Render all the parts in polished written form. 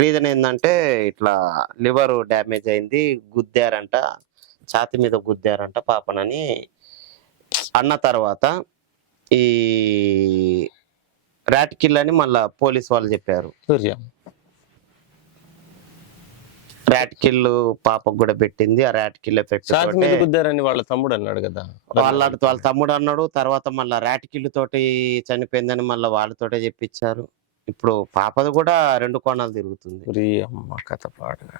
Reason ఏందంటే ఇట్లా liver damage అయింది. గుద్దారంట. ఛాతీ మీద గుద్దారంట పాపనని అన్న తర్వాత ఈ ర్యాట్ కిల్ అని మళ్ళా పోలీస్ వాళ్ళు చెప్పారు. సూర్య ర్యాట్ కిల్ పాపకు కూడా పెట్టింది. ఆ ర్యాట్ కిల్ ఎఫెక్ట్ ఛాతీ మీద గుద్దారని వాళ్ళ తమ్ముడు అన్నాడు కదా. వాళ్ళ తమ్ముడు అన్నాడు. తర్వాత మళ్ళా ర్యాట్ కిల్ తోటి చనిపోయిందని మళ్ళీ వాళ్ళతోటే చెప్పించారు. ఇప్పుడు పాపది కూడా 2 కోణాలు తిరుగుతుంది. అమ్మ కథ పాడుగా.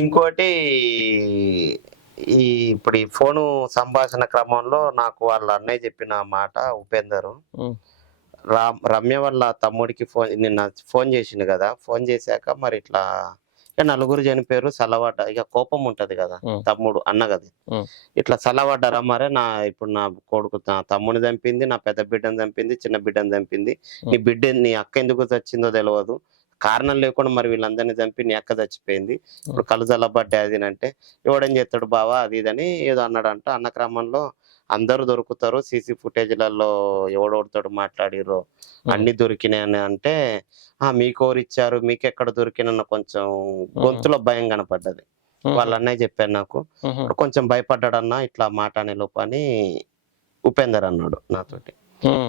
ఇంకోటి ఇప్పుడు ఈ ఫోను సంభాషణ క్రమంలో నాకు వాళ్ళ అన్నయ్య చెప్పిన మాట ఉపేందరు రమ్య వాళ్ళ తమ్ముడికి నిన్న ఫోన్ చేసిండు కదా. ఫోన్ చేశాక మరి ఇట్లా నలుగురు చనిపోయారు సలవాట. ఇక కోపం ఉంటది కదా తమ్ముడు అన్న కదా. ఇట్లా సలవాడ్డారా మరే ఇప్పుడు నా కొడుకు నా తమ్ముని చంపింది, నా పెద్ద బిడ్డను చంపింది, చిన్న బిడ్డను చంపింది. నీ అక్క ఎందుకు చచ్చిందో తెలియదు. కారణం లేకుండా మరి వీళ్ళందరినీ చంపి నీ అక్క చచ్చిపోయింది. ఇప్పుడు కళ్ళు చల్లబడ్డా అది అంటే ఎవడేం చేస్తాడు బావా అది ఇదని ఏదో అన్నాడంట. అన్న క్రమంలో అందరూ దొరుకుతారు. సీసీ ఫుటేజ్లలో ఎవడోడితోడు మాట్లాడిర్రో అన్ని దొరికినాయని అంటే మీకెవరు ఇచ్చారు, మీకెక్కడ దొరికినన్న కొంచెం గొంతులో భయం కనపడ్డది. వాళ్ళ అన్నయ్య చెప్పారు నాకు. కొంచెం భయపడ్డాడన్నా ఇట్లా మాట అనే లోపు అని ఉపేందర్ అన్నాడు నాతోటి.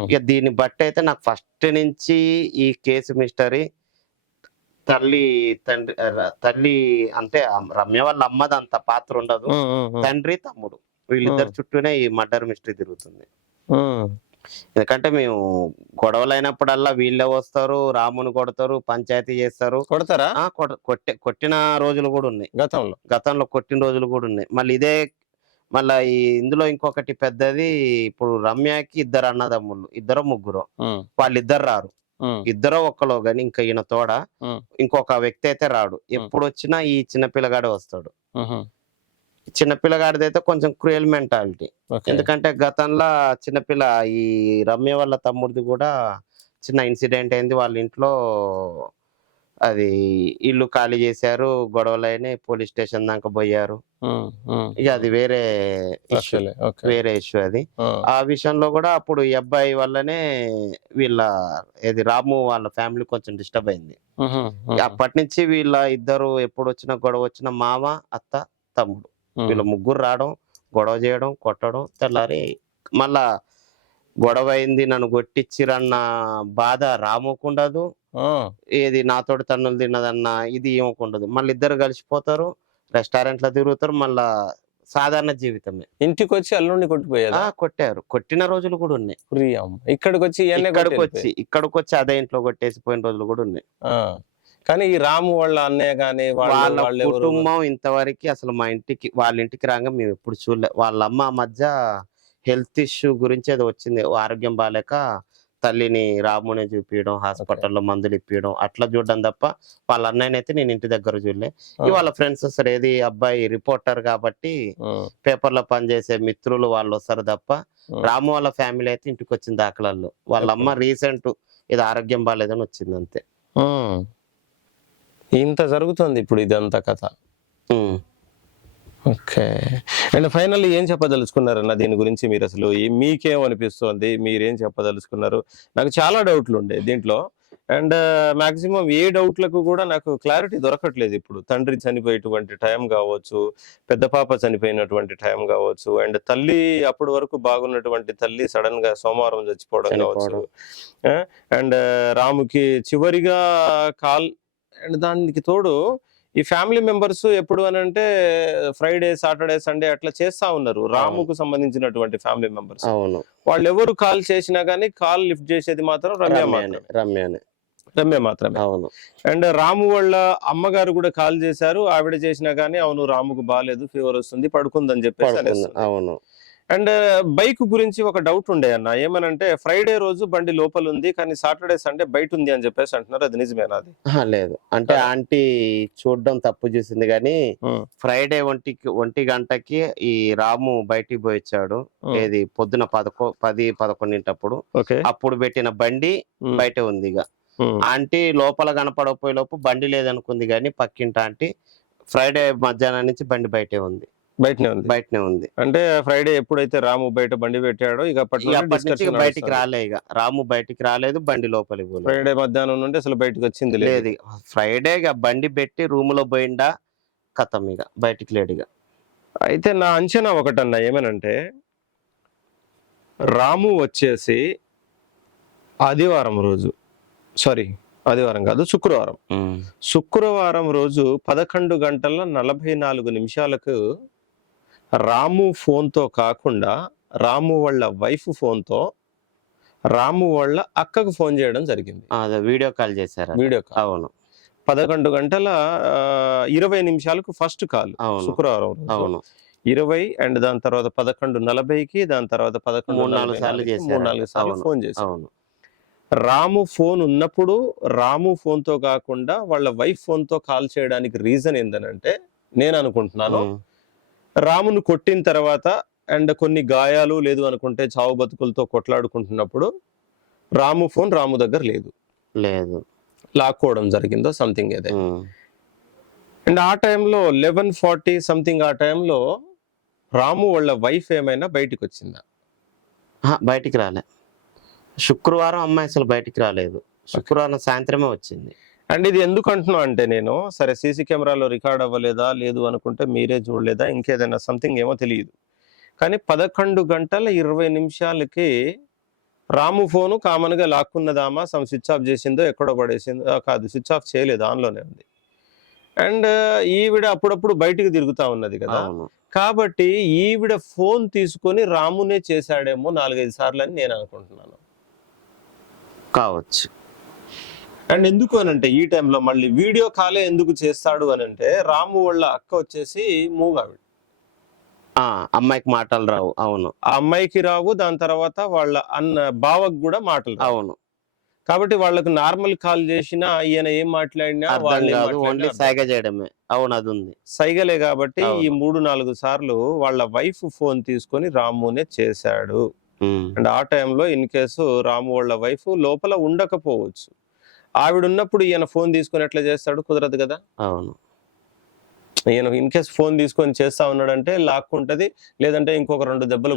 ఇక దీన్ని బట్టి అయితే నాకు ఫస్ట్ నుంచి ఈ కేసు మిస్టరీ తల్లి అంటే రమ్య వాళ్ళ అమ్మది అంత పాత్ర ఉండదు. తండ్రి తమ్ముడు వీళ్ళిద్దరు చుట్టూనే ఈ మర్డర్ మిస్టరీ తిరుగుతుంది. ఎందుకంటే మేము గొడవలు అయినప్పుడల్లా వీళ్ళే వస్తారు, రాముని కొడతారు, పంచాయతీ చేస్తారు. కొడతారా? కొట్టిన రోజులు కూడా ఉన్నాయి. గతంలో కొట్టిన రోజులు కూడా ఉన్నాయి. మళ్ళా ఇందులో ఇంకొకటి పెద్దది. ఇప్పుడు రమ్యకి 2 అన్నదమ్ముళ్ళు, 2 ముగ్గురు, వాళ్ళిద్దరు రారు. ఇద్దరు ఒక్కలో గాని ఇంకా ఈయన తోడ ఇంకొక వ్యక్తి అయితే రాడు. ఎప్పుడు వచ్చినా ఈ చిన్నపిల్లగాడే వస్తాడు. చిన్నపిల్లగాడిదైతే కొంచెం క్రూయల్ మెంటాలిటీ. ఎందుకంటే గతంలో చిన్నపిల్ల ఈ రమ్య వాళ్ళ తమ్ముడిది కూడా చిన్న ఇన్సిడెంట్ అయింది. వాళ్ళ ఇంట్లో అది ఇల్లు ఖాళీ చేశారు, గొడవలైన పోలీస్ స్టేషన్ దాకా పోయారు. ఇక అది వేరే ఇష్యూ అది. ఆ విషయంలో కూడా అప్పుడు ఈ అబ్బాయి వల్లనే రాము వాళ్ళ ఫ్యామిలీ కొంచెం డిస్టర్బ్ అయింది. అప్పటి నుంచి వీళ్ళ ఇద్దరు ఎప్పుడు వచ్చినా గొడవ వచ్చిన మామ, అత్త, తమ్ముడు వీళ్ళ ముగ్గురు రావడం, గొడవ చేయడం, కొట్టడం. తెల్లారి మళ్ళా గొడవ అయింది, నన్ను కొట్టిచ్చిరన్న బాధ రాముకుండదు, ఏది నాతోటి తన్నులు తిన్నదన్న ఇది ఏమకుండదు. మళ్ళీ ఇద్దరు కలిసిపోతారు, రెస్టారెంట్ లో తిరుగుతారు. మళ్ళా సాధారణ జీవితమే. ఇంటికి వచ్చి అల్లుడిని కొట్టిపోయారు. కొట్టారు, కొట్టిన రోజులు కూడా ఉన్నాయి. ఇక్కడికి వచ్చి అదే ఇంట్లో కొట్టేసి పోయిన రోజులు కూడా ఉన్నాయి. కానీ ఈ రాము వాళ్ళ అన్నయ్య గానీ వాళ్ళ కుటుంబం ఇంతవరకు అసలు వాళ్ళ ఇంటికి రాగా మేము ఎప్పుడు చూడలే. వాళ్ళ అమ్మ మధ్య హెల్త్ ఇష్యూ గురించి ఏదో వచ్చింది, ఆరోగ్యం బాగాలేక తల్లిని రామునే చూపించడం, హాస్పిటల్లో మందులు ఇప్పించడం అట్లా చూడడం తప్ప వాళ్ళ అన్నయ్యనైతే నేను ఇంటి దగ్గర చూడలే. వాళ్ళ ఫ్రెండ్స్ వస్తారు, ఏది అబ్బాయి రిపోర్టర్ కాబట్టి పేపర్లో పనిచేసే మిత్రులు వాళ్ళు వస్తారు తప్ప రాము వాళ్ళ ఫ్యామిలీ అయితే ఇంటికి వచ్చిన దాఖలాల్లో వాళ్ళ అమ్మ రీసెంట్ ఇది ఆరోగ్యం బాగాలేదని వచ్చింది అంతే. ఇంత జరుగుతుంది ఇప్పుడు ఇదంతా కథ. ఓకే. అండ్ ఫైనల్లీ ఏం చెప్పదలుచుకున్నారన్న దీని గురించి? మీరు అసలు మీకేమనిపిస్తుంది, మీరేం చెప్పదలుచుకున్నారు? నాకు చాలా డౌట్లు ఉండే దీంట్లో. అండ్ మాక్సిమం ఏ డౌట్లకు కూడా నాకు క్లారిటీ దొరకట్లేదు. ఇప్పుడు తండ్రి చనిపోయేటువంటి టైం కావచ్చు, పెద్ద పాప చనిపోయినటువంటి టైం కావచ్చు, అండ్ తల్లి అప్పటి వరకు బాగున్నటువంటి తల్లి సడన్ గా సోమవారం చచ్చిపోవడం కావచ్చు, అండ్ రాముకి చివరిగా కాల్, అండ్ దానికి తోడు ఈ ఫ్యామిలీ మెంబర్స్ ఎప్పుడు అని అంటే ఫ్రైడే, సాటర్డే, సండే అట్లా చేస్తా ఉన్నారు. రాముకు సంబంధించినటువంటి ఫ్యామిలీ మెంబర్స్ వాళ్ళు ఎవరు కాల్ చేసినా గానీ కాల్ లిఫ్ట్ చేసేది మాత్రం రమ్య మాత్రమే. అండ్ రాము వాళ్ళ అమ్మగారు కూడా కాల్ చేశారు. ఆవిడ చేసినా గానీ అవును రాముకు బాగాలేదు, ఫీవర్ వస్తుంది, పడుకుందని చెప్పేసి. అండ్ బైక్ గురించి ఒక డౌట్ ఉండే అన్న, ఏమనంటే ఫ్రైడే రోజు బండి లోపల ఉంది కానీ సాటర్డే, సండే బయట ఉంది అని చెప్పేసి అంటున్నారు. అది నిజమేనా? అది లేదు అంటే ఆంటీ చూడడం తప్పు చూసింది కానీ ఫ్రైడే 1 గంటకి ఈ రాము బయటికి పోయి వచ్చాడు. ఏది పొద్దున 10-11 అప్పుడు పెట్టిన బండి బయట ఉంది. ఇక ఆంటీ లోపల కనపడకపోయే లోపు బండి లేదనుకుంది కానీ పక్కింటి ఆంటీ ఫ్రైడే మధ్యాహ్నం నుంచి బండి బయటే ఉంది. బయటనే ఉంది. అంటే ఫ్రైడే ఎప్పుడైతే రాము బయట బండి పెట్టాడో ఇక అప్పటి నుంచి బయటికి రాలే. ఇక రాము బయటికి రాలేదు, బండి లోపలికి పోలేదు. ఫ్రైడే మధ్యాహ్నం నుండి అసలు బయటకు వచ్చింది లేదు. ఫ్రైడే ఇక బండి పెట్టి రూమ్ లో పోయిండా, కథం ఇక బయటికి లేడు ఇక. అయితే నా అంచనా ఒకటన్నా ఏమనంటే, రాము వచ్చేసి ఆదివారం రోజు, ఆదివారం కాదు, శుక్రవారం రోజు 11:44 రాము ఫోన్తో కాకుండా రాము వాళ్ళ వైఫ్ ఫోన్తో రాము వాళ్ళ అక్కకు ఫోన్ చేయడం జరిగింది. అదే వీడియో కాల్ చేశారు. Video call. అవును. 11:20 ఫస్ట్ కాల్ శుక్రవారం. అవును. 20 అండ్ దాని తర్వాత 11:40కి, దాని తర్వాత 11:44 సార్లు ఫోన్ చేశారు. అవును. రాము ఫోన్ ఉన్నప్పుడు రాము ఫోన్తో కాకుండా వాళ్ళ వైఫ్ ఫోన్తో కాల్ చేయడానికి రీజన్ ఏంటనంటే, నేను అనుకుంటున్నాను రామును కొట్టిన తర్వాత అండ్ కొన్ని గాయాలు లేదు అనుకుంటే చావు బతుకులతో కొట్లాడుకుంటున్నప్పుడు రాము ఫోన్ రాము దగ్గర లేదు, లాక్కోవడం జరిగిందో సంథింగ్ ఏదే. అండ్ ఆ టైంలో 11:40 సంథింగ్ ఆ టైంలో రాము వాళ్ళ వైఫ్ ఏమైనా బయటికి వచ్చిందా? బయటికి రాలే. శుక్రవారం అమ్మాయి అసలు బయటికి రాలేదు, శుక్రవారం సాయంత్రమే వచ్చింది. అండ్ ఇది ఎందుకు అంటున్నా అంటే, నేను సరే సీసీ కెమెరాలో రికార్డ్ అవ్వలేదా, లేదు అనుకుంటే మీరే చూడలేదా, ఇంకేదైనా సంథింగ్ ఏమో తెలియదు, కానీ 11:20 రాము ఫోను కామన్ గా లాక్కున్నదామా, స్విచ్ ఆఫ్ చేసిందో ఎక్కడో పడేసిందో, కాదు స్విచ్ ఆఫ్ చేయలేదు, ఆన్లోనే ఉంది. అండ్ ఈవిడ అప్పుడప్పుడు బయటికి తిరుగుతా ఉన్నది కదా, కాబట్టి ఈవిడ ఫోన్ తీసుకొని రామునే చేశాడేమో 4-5 సార్లు అని నేను అనుకుంటున్నాను. కావచ్చు. అండ్ ఎందుకు అనంటే, ఈ టైంలో మళ్ళీ వీడియో కాలే ఎందుకు చేస్తాడు అని అంటే, రాము వాళ్ళ అక్క వచ్చేసి మూగావిడ, అమ్మాయికి మాటలు రావు. అవును. ఆ అమ్మాయికి రావు, దాని తర్వాత వాళ్ళ బావకు కూడా మాటలు రావు. అవును. కాబట్టి వాళ్ళకు నార్మల్ కాల్ చేసినా ఈయన ఏం మాట్లాడినా ఓన్లీ సైగ చేయడమే. అవును, అది ఉంది, సైగలే. కాబట్టి ఈ 3-4 సార్లు వాళ్ళ వైఫ్ ఫోన్ తీసుకొని రామునే చేశాడు. అండ్ ఆ టైంలో ఇన్ కేసు రాము వాళ్ళ వైఫ్ లోపల ఉండకపోవచ్చు, ఆవిడ ఉన్నప్పుడు ఈయన ఫోన్ తీసుకొని ఎట్లా చేస్తాడు, కుదరదు కదా. అవును. ఈయన ఇన్ కేసు ఫోన్ తీసుకొని చేస్తా ఉన్నాడంటే లాక్కుంటది, లేదంటే ఇంకొక 2 దెబ్బలు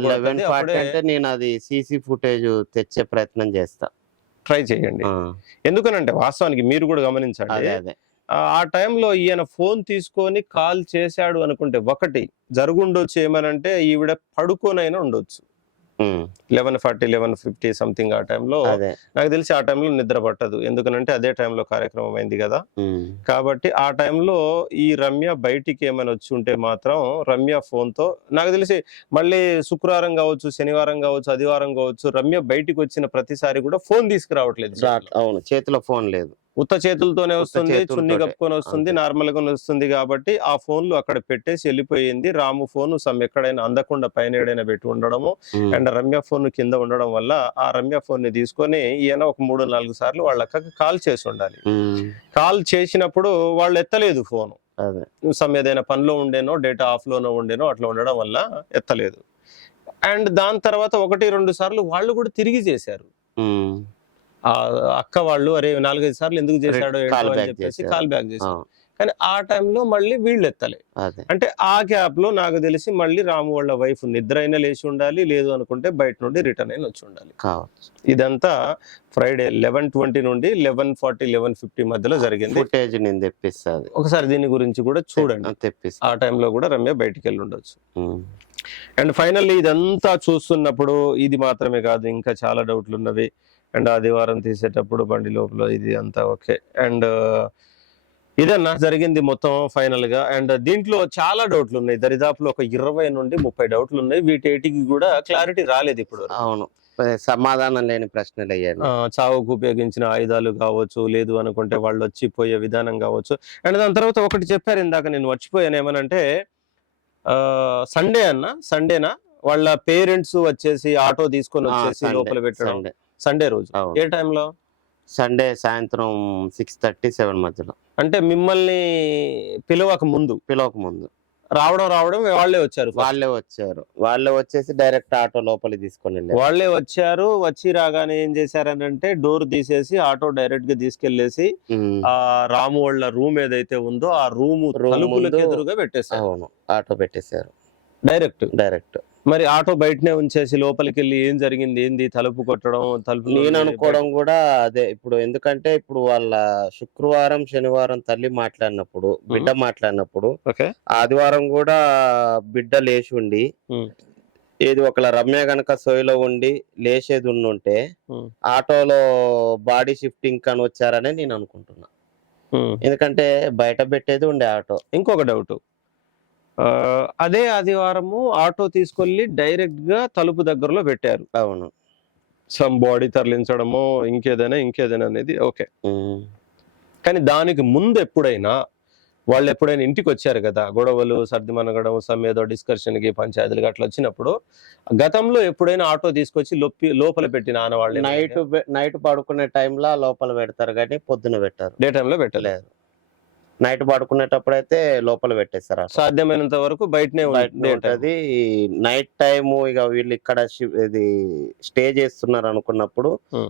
అంటే నేను అది సీసీ ఫుటేజ్ తెచ్చే ప్రయత్నం చేస్తా, ట్రై చేయండి. ఎందుకనంటే వాస్తవానికి మీరు కూడా గమనించండి, ఆ టైంలో ఈయన ఫోన్ తీసుకొని కాల్ చేశాడు అనుకుంటే ఒకటి జరుగుండొచ్చు, ఏమనంటే ఈవిడ పడుకోనైనా ఉండొచ్చు. 11:40, 11:50 సంథింగ్ ఆ టైంలో. నాకు తెలిసి ఆ టైంలో నిద్ర పట్టదు, ఎందుకనంటే అదే టైంలో కార్యక్రమం అయింది కదా. కాబట్టి ఆ టైంలో ఈ రమ్య బయటికి ఏమైనా వచ్చి ఉంటే మాత్రం రమ్య ఫోన్తో, నాకు తెలిసి మళ్ళీ శుక్రవారం కావచ్చు, శనివారం కావచ్చు, ఆదివారం కావచ్చు, రమ్య బయటికి వచ్చిన ప్రతిసారి కూడా ఫోన్ తీసుకురావట్లేదు. అవును, చేతిలో ఫోన్ లేదు, ఉత్త చేతులతోనే వస్తుంది, చున్నీ కప్పుకొని వస్తుంది, నార్మల్ గా వస్తుంది. కాబట్టి ఆ ఫోన్లు అక్కడ పెట్టేసి వెళ్ళిపోయింది. రాము ఫోన్ ఎక్కడైనా అందకుండా పైన ఏడైనా పెట్టి ఉండడము, అండ్ రమ్య ఫోన్ కింద ఉండడం వల్ల ఆ రమ్య ఫోన్ ని తీసుకొని ఈయన ఒక 3-4 సార్లు వాళ్ళ అక్కకి కాల్ చేసి ఉండాలి. కాల్ చేసినప్పుడు వాళ్ళు ఎత్తలేదు ఫోను, ఏదైనా పనిలో ఉండేనో, డేటా ఆఫ్ లోనో ఉండేనో, అట్లా ఉండడం వల్ల ఎత్తలేదు. అండ్ దాని తర్వాత 1-2 సార్లు వాళ్ళు కూడా తిరిగి చేశారు. ఆ అక్క వాళ్ళు, అరే 4-5 సార్లు ఎందుకు చేశాడో అని చెప్పేసి కాల్ బ్యాక్ చేశారు. కానీ ఆ టైంలో మళ్ళీ వీళ్ళు ఎత్తలే. అంటే ఆ గ్యాప్ లో నాకు తెలిసి మళ్ళీ రాము వాళ్ళ వైఫ్ నిద్ర అయినా లేచి ఉండాలి, లేదు అనుకుంటే బయట నుండి రిటర్న్ అయినా వచ్చి ఉండాలి. ఇదంతా ఫ్రైడే 11:20 నుండి 11:40, 11:50 మధ్యలో జరిగింది. ఒకసారి దీని గురించి కూడా చూడండి. ఆ టైంలో కూడా రమ్య బయటికి వెళ్ళి ఉండొచ్చు. అండ్ ఫైనల్లీ ఇదంతా చూస్తున్నప్పుడు ఇది మాత్రమే కాదు, ఇంకా చాలా డౌట్లు ఉన్నవి. అండ్ ఆదివారం తీసేటప్పుడు బండి లోపల ఇది అంతా ఓకే. అండ్ ఇదన్నా జరిగింది మొత్తం ఫైనల్ గా. అండ్ దీంట్లో చాలా డౌట్లు ఉన్నాయి, దరిదాపులో ఒక 20-30 డౌట్లు ఉన్నాయి. వీటికి కూడా క్లారిటీ రాలేదు ఇప్పుడు. అవును, సమాధానం లేని ప్రశ్నలు అయ్యాయి. చావుకు ఉపయోగించిన ఆయుధాలు కావచ్చు, లేదు అనుకుంటే వాళ్ళు వచ్చిపోయే విధానం కావచ్చు. అండ్ దాని తర్వాత ఒకటి చెప్పారు ఇందాక, నేను మర్చిపోయాను, ఏమనంటే సండేనా వాళ్ళ పేరెంట్స్ వచ్చేసి ఆటో తీసుకొని వచ్చేసి లోపల పెట్టడం. సండే రోజు ఏ టైంలో? సండే సాయంత్రం 6:30-7 మధ్యలో. అంటే మిమ్మల్ని పిలవక ముందు రావడం వాళ్ళే వచ్చేసి డైరెక్ట్ ఆటో లోపలికి తీసుకొని వాళ్ళే వచ్చారు. వచ్చి రాగానే ఏం చేశారని అంటే, డోర్ తీసేసి ఆటో డైరెక్ట్ గా తీసుకెళ్లేసి ఆ రాము వాళ్ళ రూమ్ ఏదైతే ఉందో ఆ రూమ్ తలుపులకు ఎదురుగా పెట్టేశారు. ఆటో పెట్టేశారు. డైరెక్ట్. మరి ఆటో బయటనే ఉంచేసి లోపలికి వెళ్ళి ఏం జరిగింది, ఏంది, తలుపు కొట్టడం, తలుపు నేను అనుకోవడం కూడా అదే. ఇప్పుడు ఎందుకంటే ఇప్పుడు వాళ్ళ శుక్రవారం, శనివారం తల్లి మాట్లాడినప్పుడు, బిడ్డ మాట్లాడినప్పుడు, ఓకే. ఆదివారం కూడా బిడ్డ లేచి ఉండి, ఏది ఒకళ్ళ రమ్య గనక సోయిలో ఉండి లేచేది ఉండుంటే ఆటోలో బాడీ షిఫ్టింగ్ అని వచ్చారని నేను అనుకుంటున్నా. ఎందుకంటే బయట పెట్టేది ఉండే ఆటో. ఇంకొక డౌట్, అదే ఆదివారము ఆటో తీసుకెళ్లి డైరెక్ట్ గా తలుపు దగ్గరలో పెట్టారు. అవును. సమ్ బాడీ తరలించడమో ఇంకేదైనా అనేది ఓకే. కానీ దానికి ముందు ఎప్పుడైనా వాళ్ళు ఎప్పుడైనా ఇంటికి వచ్చారు కదా, గొడవలు సర్ది మనగడం, సమ్ ఏదో డిస్కషన్ కి పంచాయతీలు అట్లా వచ్చినప్పుడు గతంలో ఎప్పుడైనా ఆటో తీసుకొచ్చి లోపల పెట్టిన ఆనవాళ్ళు నైట్ పడుకునే టైంలో లోపల పెడతారు కానీ పొద్దున పెట్టారు. డే టైంలో పెట్టలేదు. నైట్ పడుకునేటప్పుడు అయితే లోపల పెట్టేస్తారు. సాధ్యమైనంత వరకు బయటనే ఉంటది. నైట్ టైము ఇక వీళ్ళు ఇక్కడ ఇది స్టే చేస్తున్నారు అనుకున్నప్పుడు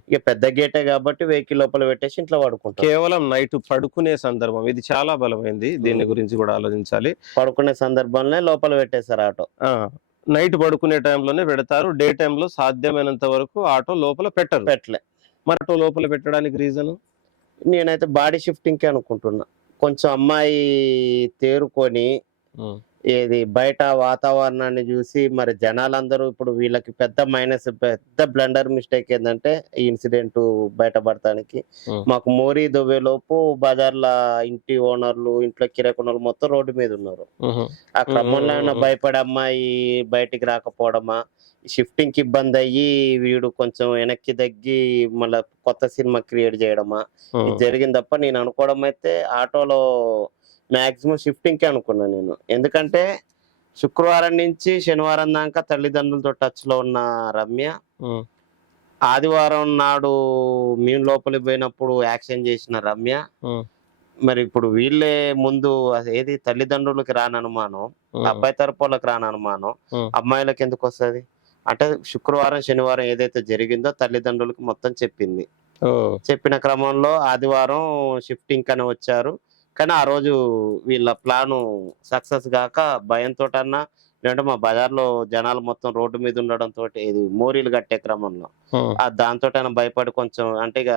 ఇక పెద్ద గేటే కాబట్టి వెహికల్ లోపల పెట్టేసి ఇంట్లో పడుకుంటారు. కేవలం నైట్ పడుకునే సందర్భం ఇది చాలా బలమైంది. దీని గురించి కూడా ఆలోచించాలి. పడుకునే సందర్భంలో లోపల పెట్టేస్తారు ఆటో. నైట్ పడుకునే టైంలోనే పెడతారు. డే టైంలో సాధ్యమైనంత వరకు ఆటో లోపల పెట్టలే. మరి ఆటో లోపల పెట్టడానికి రీజన్ నేనైతే బాడీ షిఫ్టింగ్ కే అనుకుంటున్నా. కొంచెం అమ్మాయి తేరుకొని ఏది బయట వాతావరణాన్ని చూసి మరి జనాలందరూ ఇప్పుడు వీళ్ళకి పెద్ద బ్లండర్ మిస్టేక్ ఏంటంటే ఈ ఇన్సిడెంట్ బయటపడటానికి మాకు మోరీ దొవ్వేలోపు బజార్ల ఇంటి ఓనర్లు, ఇంట్లో కిరాకొనర్లు మొత్తం రోడ్డు మీద ఉన్నారు. ఆ క్రమంలో ఏమైనా భయపడే అమ్మాయి బయటికి రాకపోవడమా, షిఫ్టింగ్ కి ఇబ్బంది అయ్యి వీడు కొంచెం వెనక్కి తగ్గి మళ్ళా కొత్త సినిమా క్రియేట్ చేయడమా ఇది జరిగింది తప్ప నేను అనుకోవడం అయితే ఆటోలో మాక్సిమం షిఫ్టింగ్ కే అనుకున్నా నేను. ఎందుకంటే శుక్రవారం నుంచి శనివారం దాకా తల్లిదండ్రులతో టచ్ లో ఉన్న రమ్య ఆదివారం నాడు మేము లోపలికి పోయినప్పుడు యాక్షన్ చేసిన రమ్య మరి ఇప్పుడు వీళ్ళే ముందు ఏది తల్లిదండ్రులకి రాని అనుమానం, అబ్బాయి తరపు వాళ్ళకి రాని అనుమానం అమ్మాయిలకు ఎందుకు వస్తుంది అంటే శుక్రవారం శనివారం ఏదైతే జరిగిందో తల్లిదండ్రులకి మొత్తం చెప్పింది. చెప్పిన క్రమంలో ఆదివారం షిఫ్టింగ్ అని వచ్చారు. కానీ ఆ రోజు వీళ్ళ ప్లాను సక్సెస్ గాక భయంతో లేదంటే మా బజార్లో జనాలు మొత్తం రోడ్డు మీద ఉండడం తోటి ఇది మోరీలు కట్టే క్రమంలో దాంతో భయపడి కొంచెం అంటే ఇక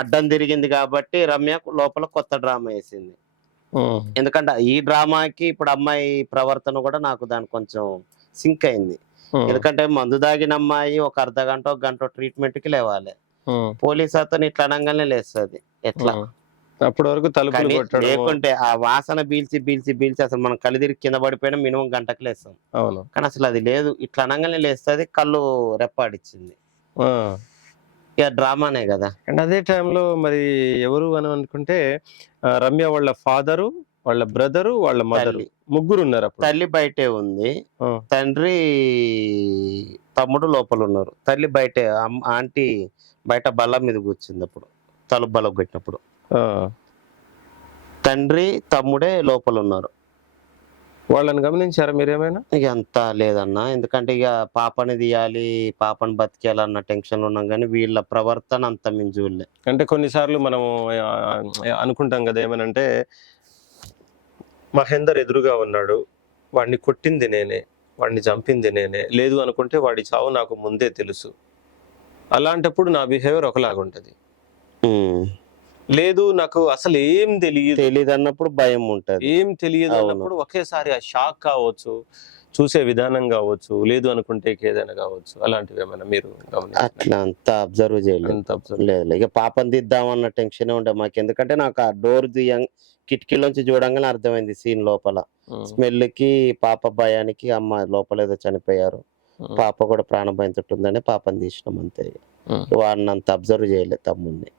అడ్డం తిరిగింది కాబట్టి రమ్య లోపల కొత్త డ్రామా వేసింది. ఎందుకంటే ఈ డ్రామాకి ఇప్పుడు అమ్మాయి ప్రవర్తన కూడా నాకు దాని కొంచెం సింక్ అయింది. ఎందుకంటే మందు దాగిన అమ్మాయి ఒక అర్ధ గంట ఒక గంట ట్రీట్మెంట్ కి లేవాలి. పోలీస్ అతను ఇట్లా అనగానే లేస్తుంది ఎట్లా అప్పటి వరకు లేకుంటే ఆ వాసన పీల్చి అసలు మనం కళ్ళు తిరిగి కింద పడిపోయినా మినిమం గంటకు లేస్తాం. కానీ అసలు అది లేదు, ఇట్లా అనగానే లేస్తుంది. కళ్ళు రెప్పాడిచ్చింది. ఇక డ్రామానే కదా. అండ్ అదే టైంలో మరి ఎవరు అని అనుకుంటే రమ్య వాళ్ళ ఫాదరు, వాళ్ళ బ్రదరు, వాళ్ళ మదర్ ముగ్గురు ఉన్నారు. తల్లి బయటే ఉంది, తండ్రి తమ్ముడు లోపల ఉన్నారు. తల్లి బయటే, ఆంటీ బయట బల్ల మీద కూర్చుంది అప్పుడు తలుపు బల పెట్టినప్పుడు. తండ్రి తమ్ముడే లోపల ఉన్నారు. వాళ్ళని గమనించారా మీరేమైనా? ఇక అంతా లేదన్నా, ఎందుకంటే ఇక పాపని తీయాలి, పాపని బతికేయాలన్న టెన్షన్ ఉన్నాం కానీ వీళ్ళ ప్రవర్తన అంత మేము చూడలే. అంటే కొన్నిసార్లు మనం అనుకుంటాం కదా ఏమనంటే మహేందర్ ఎదురుగా ఉన్నాడు, వాడిని కొట్టింది నేనే, వాడిని చంపింది నేనే, లేదు అనుకుంటే వాడి చావు నాకు ముందే తెలుసు, అలాంటప్పుడు నా బిహేవియర్ ఒకలాగా ఉంటుంది. లేదు నాకు అసలు ఏం తెలియదు అన్నప్పుడు భయం ఉంటది, ఏం తెలియదు అన్నప్పుడు ఒకేసారి ఆ షాక్ కావచ్చు, చూసే విధానం కావచ్చు, లేదు అనుకుంటే ఏదైనా కావచ్చు. అలాంటివి ఏమైనా మీరు అట్లా అంతా అబ్జర్వ్ చేయలేదు? లేదు, ఇక పాపం తీద్దామన్న టెన్షన్ ఉండే మాకు. ఎందుకంటే నాకు ఆ డోర్ కిటికీలోంచి చూడంగానే అర్థమైంది సీన్ లోపల స్మెల్ కి పాప భయానికి అమ్మ లోపల ఏదో చనిపోయారు, పాప కూడా ప్రాణ భయంతో ఉందని పాపని తీసినాం అంతే. వాడిని అంత అబ్జర్వ్ చేయలేదు తమ్ముడిని.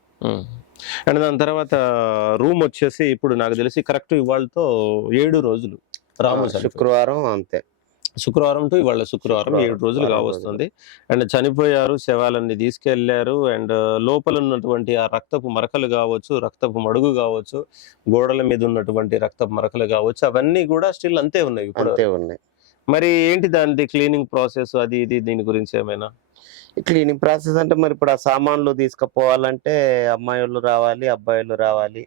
అండ్ దాని తర్వాత రూమ్ వచ్చేసి ఇప్పుడు నాకు తెలిసి కరెక్ట్ ఇవాళతో 7 రోజులు రాము శుక్రవారం అంతే, శుక్రవారం టు ఇవాళ శుక్రవారం 7 రోజులు కావస్తుంది. అండ్ చనిపోయారు, శవాలన్నీ తీసుకెళ్లారు. అండ్ లోపల ఉన్నటువంటి ఆ రక్తపు మరకలు కావచ్చు, రక్తపు మడుగు కావచ్చు, గోడల మీద ఉన్నటువంటి రక్తపు మరకలు కావచ్చు, అవన్నీ కూడా స్టిల్ అంతే ఉన్నాయి ఇప్పుడు. మరి ఏంటి దాని క్లీనింగ్ ప్రాసెస్ అది ఇది దీని గురించి ఏమైనా? క్లీనింగ్ ప్రాసెస్ అంటే మరి ఇప్పుడు ఆ సామాన్లు తీసుకుపోవాలంటే అమ్మాయిలు రావాలి, అబ్బాయిలు రావాలి.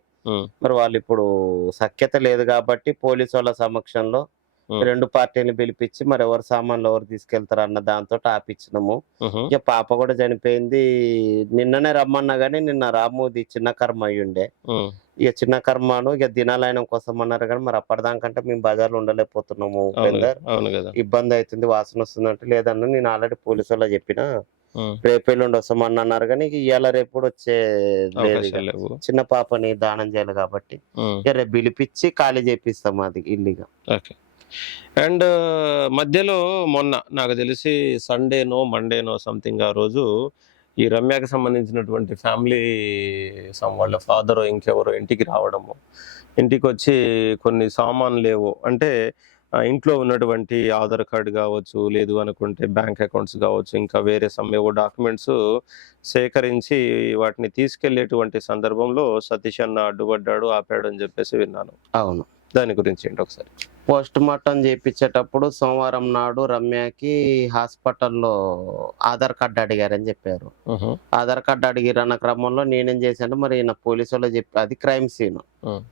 మరి వాళ్ళు ఇప్పుడు సఖ్యత లేదు కాబట్టి పోలీసు వాళ్ళ సమక్షంలో 2 పార్టీలు పిలిపించి మరి ఎవరు సామాన్లు ఎవరు తీసుకెళ్తారు అన్న దాంతో ఆపిచ్చినాము. ఇక పాప కూడా చనిపోయింది. నిన్ననే రమ్మన్నా గానీ నిన్న రాముది చిన్న కర్మ అయ్యుండే. ఇక చిన్న కర్మను ఇక దినాలయనం కోసం అన్నారు కానీ మరి అప్పటిదాకంటే మేము బజార్లో ఉండలేకపోతున్నాము ఉపేందర్, అవును కదా. ఇబ్బంది అవుతుంది, వాసన వస్తుంది అంటే లేదన్న నేను ఆల్రెడీ పోలీసు వాళ్ళకి చెప్పిన రేపు ఎల్లుండి వస్తామని అన్నారు కానీ ఇవాళ రేపు కూడా వచ్చే లేదు. ఇక చిన్న పాపని దానం చేయాలి కాబట్టి ఇక రేపు పిలిపించి ఖాళీ చేపిస్తాం అది ఇల్లుగా. ఓకే. అండ్ మధ్యలో మొన్న నాకు తెలిసి సండేనో మండేనో సంథింగ్ ఆ రోజు ఈ రమ్యకి సంబంధించినటువంటి ఫ్యామిలీ వాళ్ళ ఫాదర్ ఇంకెవరో ఇంటికి రావడము, ఇంటికి వచ్చి కొన్ని సామాన్లు ఏవో అంటే ఇంట్లో ఉన్నటువంటి ఆధార్ కార్డు కావచ్చు, లేదు అనుకుంటే బ్యాంక్ అకౌంట్స్ కావచ్చు, ఇంకా వేరే ఏవో డాక్యుమెంట్స్ సేకరించి వాటిని తీసుకెళ్లేటువంటి సందర్భంలో సతీష్ అన్న అడ్డుపడ్డాడు, ఆపాడు అని చెప్పేసి విన్నాను. అవును, దాని గురించి ఏంటి ఒకసారి. పోస్ట్ మార్టం చేయించేటప్పుడు సోమవారం నాడు రమ్యకి హాస్పిటల్లో ఆధార్ కార్డు అడిగారని చెప్పారు. ఆధార్ కార్డు అడిగిరన్న క్రమంలో నేనేం చేశాను, మరి ఈయన పోలీసు వాళ్ళు చెప్పి అది క్రైమ్ సీన్,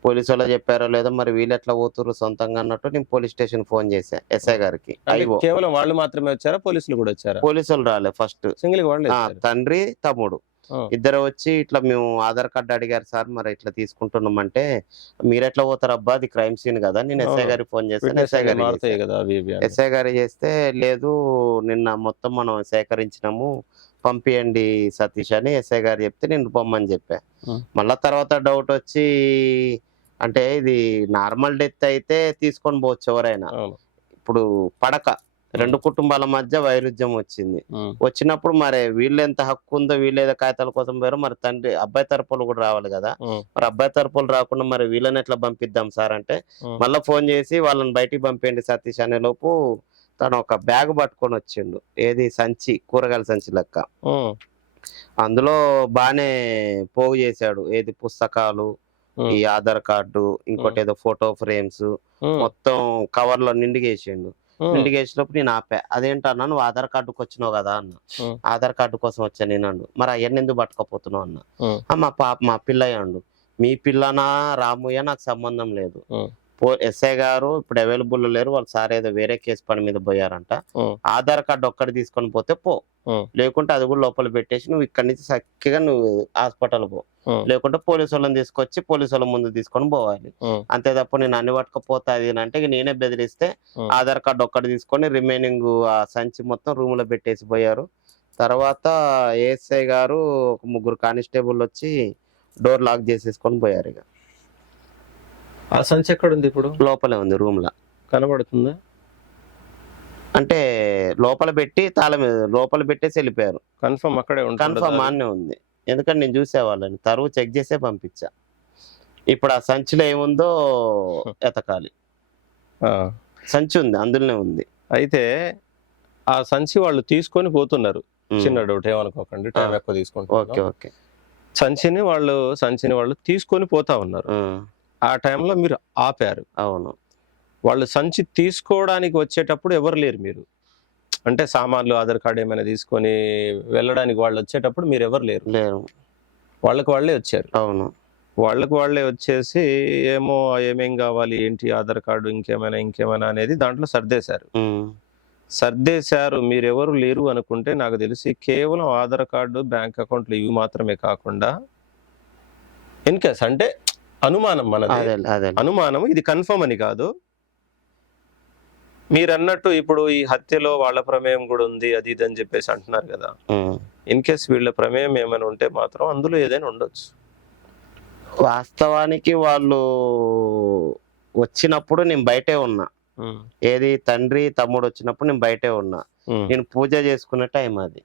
పోలీసు వాళ్ళు చెప్పారో లేదో మరి వీళ్ళు ఎట్లా పోతున్నారు సొంతంగా అన్నట్టు నేను పోలీస్ స్టేషన్ ఫోన్ చేశా ఎస్ఐ గారికి. కేవలం వాళ్ళు మాత్రమే వచ్చారా, పోలీసులు కూడా వచ్చారా? పోలీసులు రాలే, ఫస్ట్ సింగిల్ వాళ్ళు తండ్రి తమ్ముడు ఇద్దరు వచ్చి ఇట్లా మేము ఆధార్ కార్డు అడిగారు సార్ మరి ఇట్లా తీసుకుంటున్నాం అంటే మీరు ఎట్లా పోతారు అబ్బా అది క్రైమ్ సీన్ కదా. నేను ఎస్ఐ గారికి ఫోన్ చేస్తాను, ఎస్ఐ గారు చేస్తే లేదు నిన్న మొత్తం మనం సేకరించినాము పంపియండి సతీష్ అని ఎస్ఐ గారు చెప్తే నేను పొమ్మని చెప్పా. మళ్ళా తర్వాత డౌట్ వచ్చి అంటే ఇది నార్మల్ డెత్ అయితే తీసుకొని పోవచ్చు ఎవరైనా, ఇప్పుడు పడక 2 కుటుంబాల మధ్య వైరుధ్యం వచ్చింది, వచ్చినప్పుడు మరి వీళ్ళు ఎంత హక్కు ఉందో వీళ్ళు ఏదో కాగితాల కోసం పోయారో మరి తండ్రి అబ్బాయి తరపులు కూడా రావాలి కదా, మరి అబ్బాయి తరపులు రాకుండా మరి వీళ్ళని ఎట్లా పంపిద్దాం సార్ అంటే మళ్ళీ ఫోన్ చేసి వాళ్ళని బయటికి పంపేయండి సతీష్ అనే లోపు తను ఒక బ్యాగ్ పట్టుకొని వచ్చిండు, ఏది సంచి, కూరగాయల సంచి లెక్క. అందులో బానే పోగు చేశాడు, ఏది పుస్తకాలు, ఈ ఆధార్ కార్డు, ఇంకోటి ఏదో ఫోటో ఫ్రేమ్స్ మొత్తం కవర్ లో నిండిగేసిండు. నిండిగేసినప్పుడు నేను ఆపా, అదేంటన్నా నువ్వు ఆధార్ కార్డుకి వచ్చినావు కదా అన్న. ఆధార్ కార్డు కోసం వచ్చా నేను అన్ను. మరి అవన్నీ ఎందుకు పట్టుకపోతున్నావు అన్న. మా పిల్లయ్యండు. మీ పిల్లనా రాముయ్య నాకు సంబంధం లేదు, ఎస్ఐ గారు ఇప్పుడు అవైలబుల్ లేరు, వాళ్ళు సార్ ఏదో వేరే కేసు పని మీద పోయారంట, ఆధార్ కార్డు ఒక్కటి తీసుకొని పోతే పో, లేకుంటే అది కూడా లోపల పెట్టేసి నువ్వు ఇక్కడి నుంచి చక్కగా నువ్వు హాస్పిటల్ పో, లేకుంటే పోలీసు వాళ్ళని తీసుకొచ్చి పోలీసు వాళ్ళ ముందు తీసుకొని పోవాలి, అంతే తప్ప నేను అన్ని పట్టుకపోతా అది అంటే నేనే బెదిరిస్తే ఆధార్ కార్డు ఒక్కటి తీసుకొని రిమైనింగ్ ఆ సంచి మొత్తం రూమ్ లో పెట్టేసి పోయారు. తర్వాత ఏఎస్ఐ గారు ఒక 3 కానిస్టేబుల్ వచ్చి డోర్ లాక్ చేసేసుకొని పోయారు. ఇక ఆ సంచి ఎక్కడ ఉంది ఇప్పుడు? లోపలే ఉంది, రూమ్ లా కనబడుతుందా? అంటే లోపల పెట్టి తాళం లోపల పెట్టేసి వెళ్ళిపోయారు. కన్ఫర్మ్ అక్కడే కన్ఫర్మ్ ఆనే ఉంది, ఎందుకంటే నేను చూసేవాళ్ళని తరువు చెక్ చేసే పంపించా. ఇప్పుడు ఆ సంచిలో ఏముందో ఎతకాలి, సంచి ఉంది అందులోనే ఉంది. అయితే ఆ సంచి వాళ్ళు తీసుకొని పోతున్నారు, చిన్న డౌట్ ఏమనుకోకండి, టైం ఎక్కువ తీసుకుంటారు. Okay okay. సంచిని వాళ్ళు తీసుకొని పోతా ఉన్నారు, ఆ టైంలో మీరు ఆపారు. అవును. వాళ్ళు సంచి తీసుకోవడానికి వచ్చేటప్పుడు ఎవరు లేరు, మీరు అంటే సామాన్లు ఆధార్ కార్డు ఏమైనా తీసుకొని వెళ్ళడానికి వాళ్ళు వచ్చేటప్పుడు మీరు ఎవరు లేరు? లేరు, వాళ్ళకి వాళ్ళే వచ్చారు. అవును, వాళ్ళకి వాళ్ళే వచ్చేసి ఏమో ఏమేం కావాలి ఏంటి ఆధార్ కార్డు ఇంకేమైనా అనేది దాంట్లో సర్దేశారు. మీరెవరు లేరు అనుకుంటే నాకు తెలిసి కేవలం ఆధార్ కార్డు, బ్యాంక్ అకౌంట్లు ఇవి మాత్రమే కాకుండా ఇన్కేస్ అంటే అనుమానం, అనుమానం, ఇది కన్ఫర్మ్ అని కాదు. మీరు అన్నట్టు ఇప్పుడు ఈ హత్యలో వాళ్ళ ప్రమేయం కూడా ఉంది అది ఇది అని చెప్పేసి అంటున్నారు కదా, ఇన్ కేస్ వీళ్ళ ప్రమేయం ఏమైనా ఉంటే మాత్రం అందులో ఏదైనా ఉండొచ్చు. వాస్తవానికి వాళ్ళు వచ్చినప్పుడు నేను బయటే ఉన్నా, ఏది తండ్రి తమ్ముడు వచ్చినప్పుడు నేను బయటే ఉన్నా. నేను పూజ చేసుకునే టైం అది,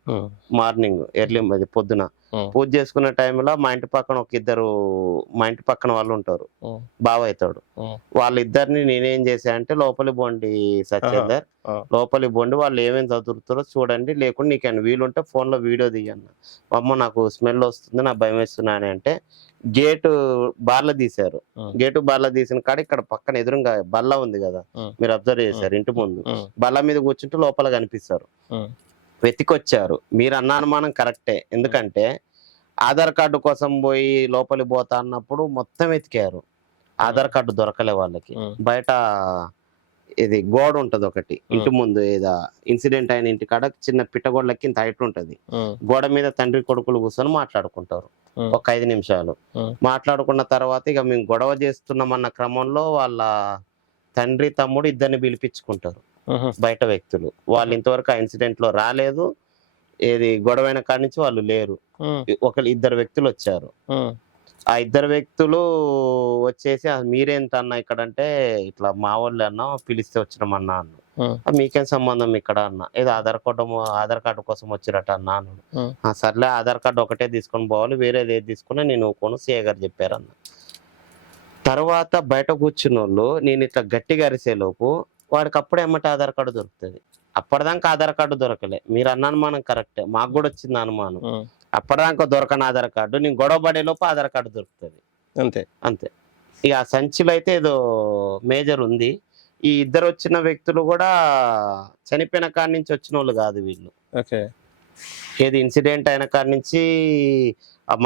మార్నింగ్ ఎర్లీ అది పొద్దున పూజ చేసుకునే టైంలో మా ఇంటి పక్కన మా ఇంటి పక్కన వాళ్ళు ఉంటారు, బావ అవుతాడు, వాళ్ళిద్దరిని నేనేం చేశా అంటే లోపలి బోండి సత్యేందర్, లోపలి బోండి వాళ్ళు ఏమేమి చదువుతారో చూడండి, లేకుండా నీకు వీలుంటే ఫోన్ లో వీడియో తీయన్న, అమ్మ నాకు స్మెల్ వస్తుంది నా భయం వేస్తున్నా అని అంటే గేటు బార్ల తీశారు. గేటు బార్ల తీసిన కాడ ఇక్కడ పక్కన ఎదురుగా బల్ల ఉంది కదా, మీరు అబ్జర్వ్ చేశారు, ఇంటి ముందు బల్ల మీద కూర్చుంటే లోపల కనిపిస్తారు. వెతికొచ్చారు. మీరు అన్న అనుమానం కరెక్టే, ఎందుకంటే ఆధార్ కార్డు కోసం పోయి లోపలి పోతా అన్నప్పుడు మొత్తం వెతికారు, ఆధార్ కార్డు దొరకలే వాళ్ళకి. బయట ఇది గోడ ఉంటది ఒకటి ఇంటి ముందు, ఏదో ఇన్సిడెంట్ అయిన ఇంటి కాడ చిన్న పిట్టగోడలకి ఇంత హైట్ ఉంటది. గోడ మీద తండ్రి కొడుకులు కూర్చొని మాట్లాడుకుంటారు ఒక 5 నిమిషాలు. మాట్లాడుకున్న తర్వాత ఇక మేము గొడవ చేస్తున్నామన్న క్రమంలో వాళ్ళ తండ్రి తమ్ముడు ఇద్దరిని పిలిపించుకుంటారు, బయట వ్యక్తులు. వాళ్ళు ఇంతవరకు ఆ ఇన్సిడెంట్ లో రాలేదు, ఏది గొడవైన కాడి నుంచి వాళ్ళు లేరు. ఇద్దరు వ్యక్తులు వచ్చారు. ఆ ఇద్దరు వ్యక్తులు వచ్చేసి మీరేంట అన్న ఇక్కడ అంటే, ఇట్లా మా వాళ్ళు అన్న పిలిస్తే వచ్చినామన్నా అన్న. మీకేం సంబంధం ఇక్కడ అన్న, ఏదో ఆధార్ కార్డు కోసం వచ్చిరట అన్న అన్నాడు. సర్లే ఆధార్ కార్డు ఒకటే తీసుకొని పోవాలి, వేరేది ఏది తీసుకున్నా నేను ఊకోను, సీఏ గారు చెప్పారన్న. తర్వాత బయట కూర్చున్న వాళ్ళు నేను ఇట్లా గట్టిగా అరిసేలోపు వాడికి అప్పుడే ఎమ్మటి ఆధార్ కార్డు దొరుకుతుంది. అప్పటిదాకా ఆధార్ కార్డు దొరకలే. మీరు అన్న అనుమానం కరెక్టే, మాకు కూడా వచ్చింది అనుమానం. అప్పటిదాకా దొరకని ఆధార్ కార్డు, నేను గొడవ పడే లోపు ఆధార్ కార్డు దొరుకుతుంది. అంతే. ఇక ఆ సంచిలో అయితే ఏదో మేజర్ ఉంది. ఈ ఇద్దరు వచ్చిన వ్యక్తులు కూడా చనిపోయిన కాడి నుంచి వచ్చిన వాళ్ళు కాదు వీళ్ళు. ఏది ఇన్సిడెంట్ అయిన కాడి నుంచి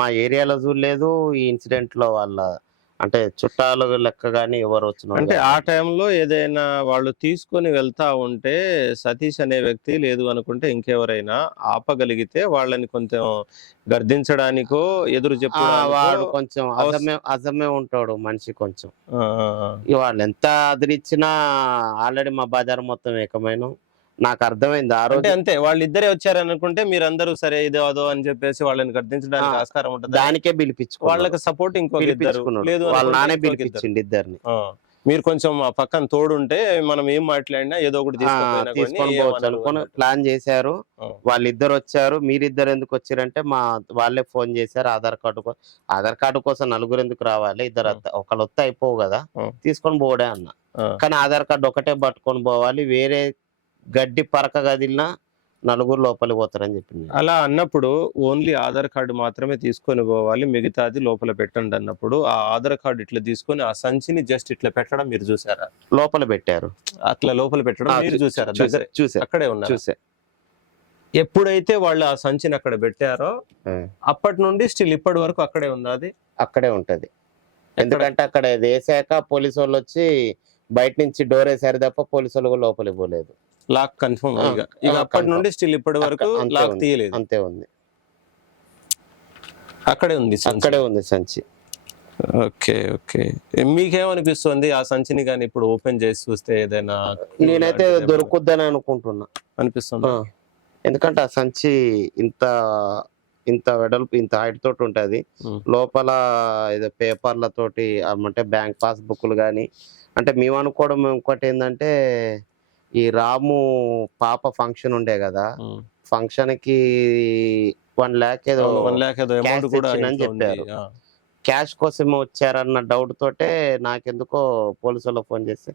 మా ఏరియాలో చూడలేదు. ఈ ఇన్సిడెంట్ లో వాళ్ళ అంటే చుట్టాలు లెక్క గాని ఎవరు వచ్చిన అంటే ఆ టైంలో ఏదైనా వాళ్ళు తీసుకొని వెళ్తా ఉంటే సతీష్ అనే వ్యక్తి లేదు అనుకుంటే ఇంకెవరైనా ఆపగలిగితే వాళ్ళని కొంచెం గర్దించడానికో ఎదురు వాడు కొంచెం అజమే ఉంటాడు మనిషి కొంచెం. వాళ్ళు ఎంత అదిరిచ్చినా ఆల్రెడీ మా బజార్ మొత్తం ఏకమైన నాకు అర్థమైంది ఆ రోజు. అంతే వాళ్ళిద్దరే వచ్చారనుకుంటే మీరందరూ సరే ఇదో అదో అని చెప్పేసి వాళ్ళని గర్దించడానికి ఆస్కారం ఉంటుంది. దానికే పిలిపించుకో, వాళ్ళకి సపోర్ట్ లేదు వాళ్ళ నానే పిలిపించింది ఇద్దరిని. మీరు కొంచెం ఆ పక్కన తోడుంటే మనం ఏం మాట్లాడినా ఏదో ఒకటి తీసుకొని పోవచ్చు అనుకుని ప్లాన్ చేశారు. వాళ్ళిద్దరు వచ్చారు. మీరిద్దరు ఎందుకు వచ్చారంటే వాళ్ళే ఫోన్ చేశారు. ఆధార్ కార్డు కోసం నలుగురు ఎందుకు రావాలి, ఇద్దరు ఒకళ్ళు వస్తే అయిపోవు కదా, తీసుకొని పోవడే అన్న. కానీ ఆధార్ కార్డు ఒకటే పట్టుకొని పోవాలి, వేరే గడ్డి పరక గదిలినా నలుగురు లోపలికి పోతారని చెప్పింది. అలా అన్నప్పుడు ఓన్లీ ఆధార్ కార్డు మాత్రమే తీసుకొని పోవాలి, మిగతాది లోపల పెట్టండి అన్నప్పుడు ఆ ఆధార్ కార్డు ఇట్లా తీసుకొని ఆ సంచిని జస్ట్ ఇట్లా పెట్టడం మీరు చూసారా? లోపల పెట్టారు. అట్లా లోపల పెట్టడం మీరు చూసారా? చూసా, అక్కడే ఉన్నా. చూసా. ఎప్పుడైతే వాళ్ళు ఆ సంచిని అక్కడ పెట్టారో అప్పటి నుండి స్టిల్ ఇప్పటి వరకు అక్కడే ఉంది. అది అక్కడే ఉంటది. ఎందుకంటే అక్కడ వేసాక పోలీసు వాళ్ళు వచ్చి బయట నుంచి డోర్ వేసారు తప్ప పోలీసు వాళ్ళు లోపలికి పోలేదు. Lock confirm. ఇక అప్పటి నుండి స్టిల్ ఇప్పటి వరకు లాక్ తీయలేదు. అంతే ఉంది, అక్కడే ఉంది సంచి. ఓకే. మీకేమనిపిస్తుంది ఆ సంచిని కానీ ఇప్పుడు ఓపెన్ చేసి చూస్తే ఏదైనా? నేనైతే దొరుకుద్దని అనుకుంటున్నా, అనిపిస్తుంది. ఎందుకంటే ఆ సంచి ఇంత వెడల్పు, ఇంత హైట్ తోటి ఉంటది. లోపల ఏదో పేపర్లతోటి అంటే బ్యాంక్ పాస్బుక్లు కానీ, అంటే మేము అనుకోవడం ఇంకోటి ఏంటంటే ఈ రాము పాప ఫంక్షన్ ఉండే కదా, ఫంక్షన్ కి 1 lakh ఏదో అని చెప్పారు. క్యాష్ కోసం వచ్చారన్న డౌట్ తోటే నాకెందుకో పోలీసు వాళ్ళు ఫోన్ చేస్తే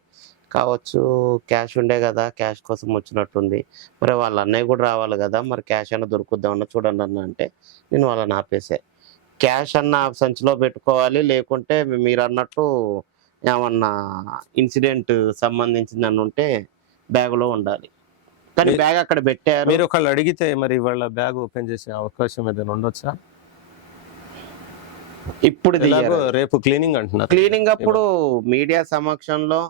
కావచ్చు క్యాష్ ఉండే కదా, క్యాష్ కోసం వచ్చినట్టుంది, మరి వాళ్ళ అన్నయ్య కూడా రావాలి కదా, మరి క్యాష్ అన్న దొరుకుద్దామన్నా చూడండి అన్న అంటే నేను వాళ్ళని ఆపేసా. క్యాష్ అన్న సంచిలో పెట్టుకోవాలి, లేకుంటే మీరు అన్నట్టు ఏమన్నా ఇన్సిడెంట్ సంబంధించిందని ఉంటే బ్యాగులో ఉండాలి. కానీ బ్యాగ్ అక్కడ పెట్టారు. మీరు ఒకళ్ళు అడిగితే మరి వాళ్ళ బ్యాగ్ ఓపెన్ చేసే అవకాశం ఏదైనా ఉండొచ్చా? ఇప్పుడు రేపు క్లీనింగ్ అంటున్నారు. క్లీనింగ్ అప్పుడు మీడియా సమక్షంలో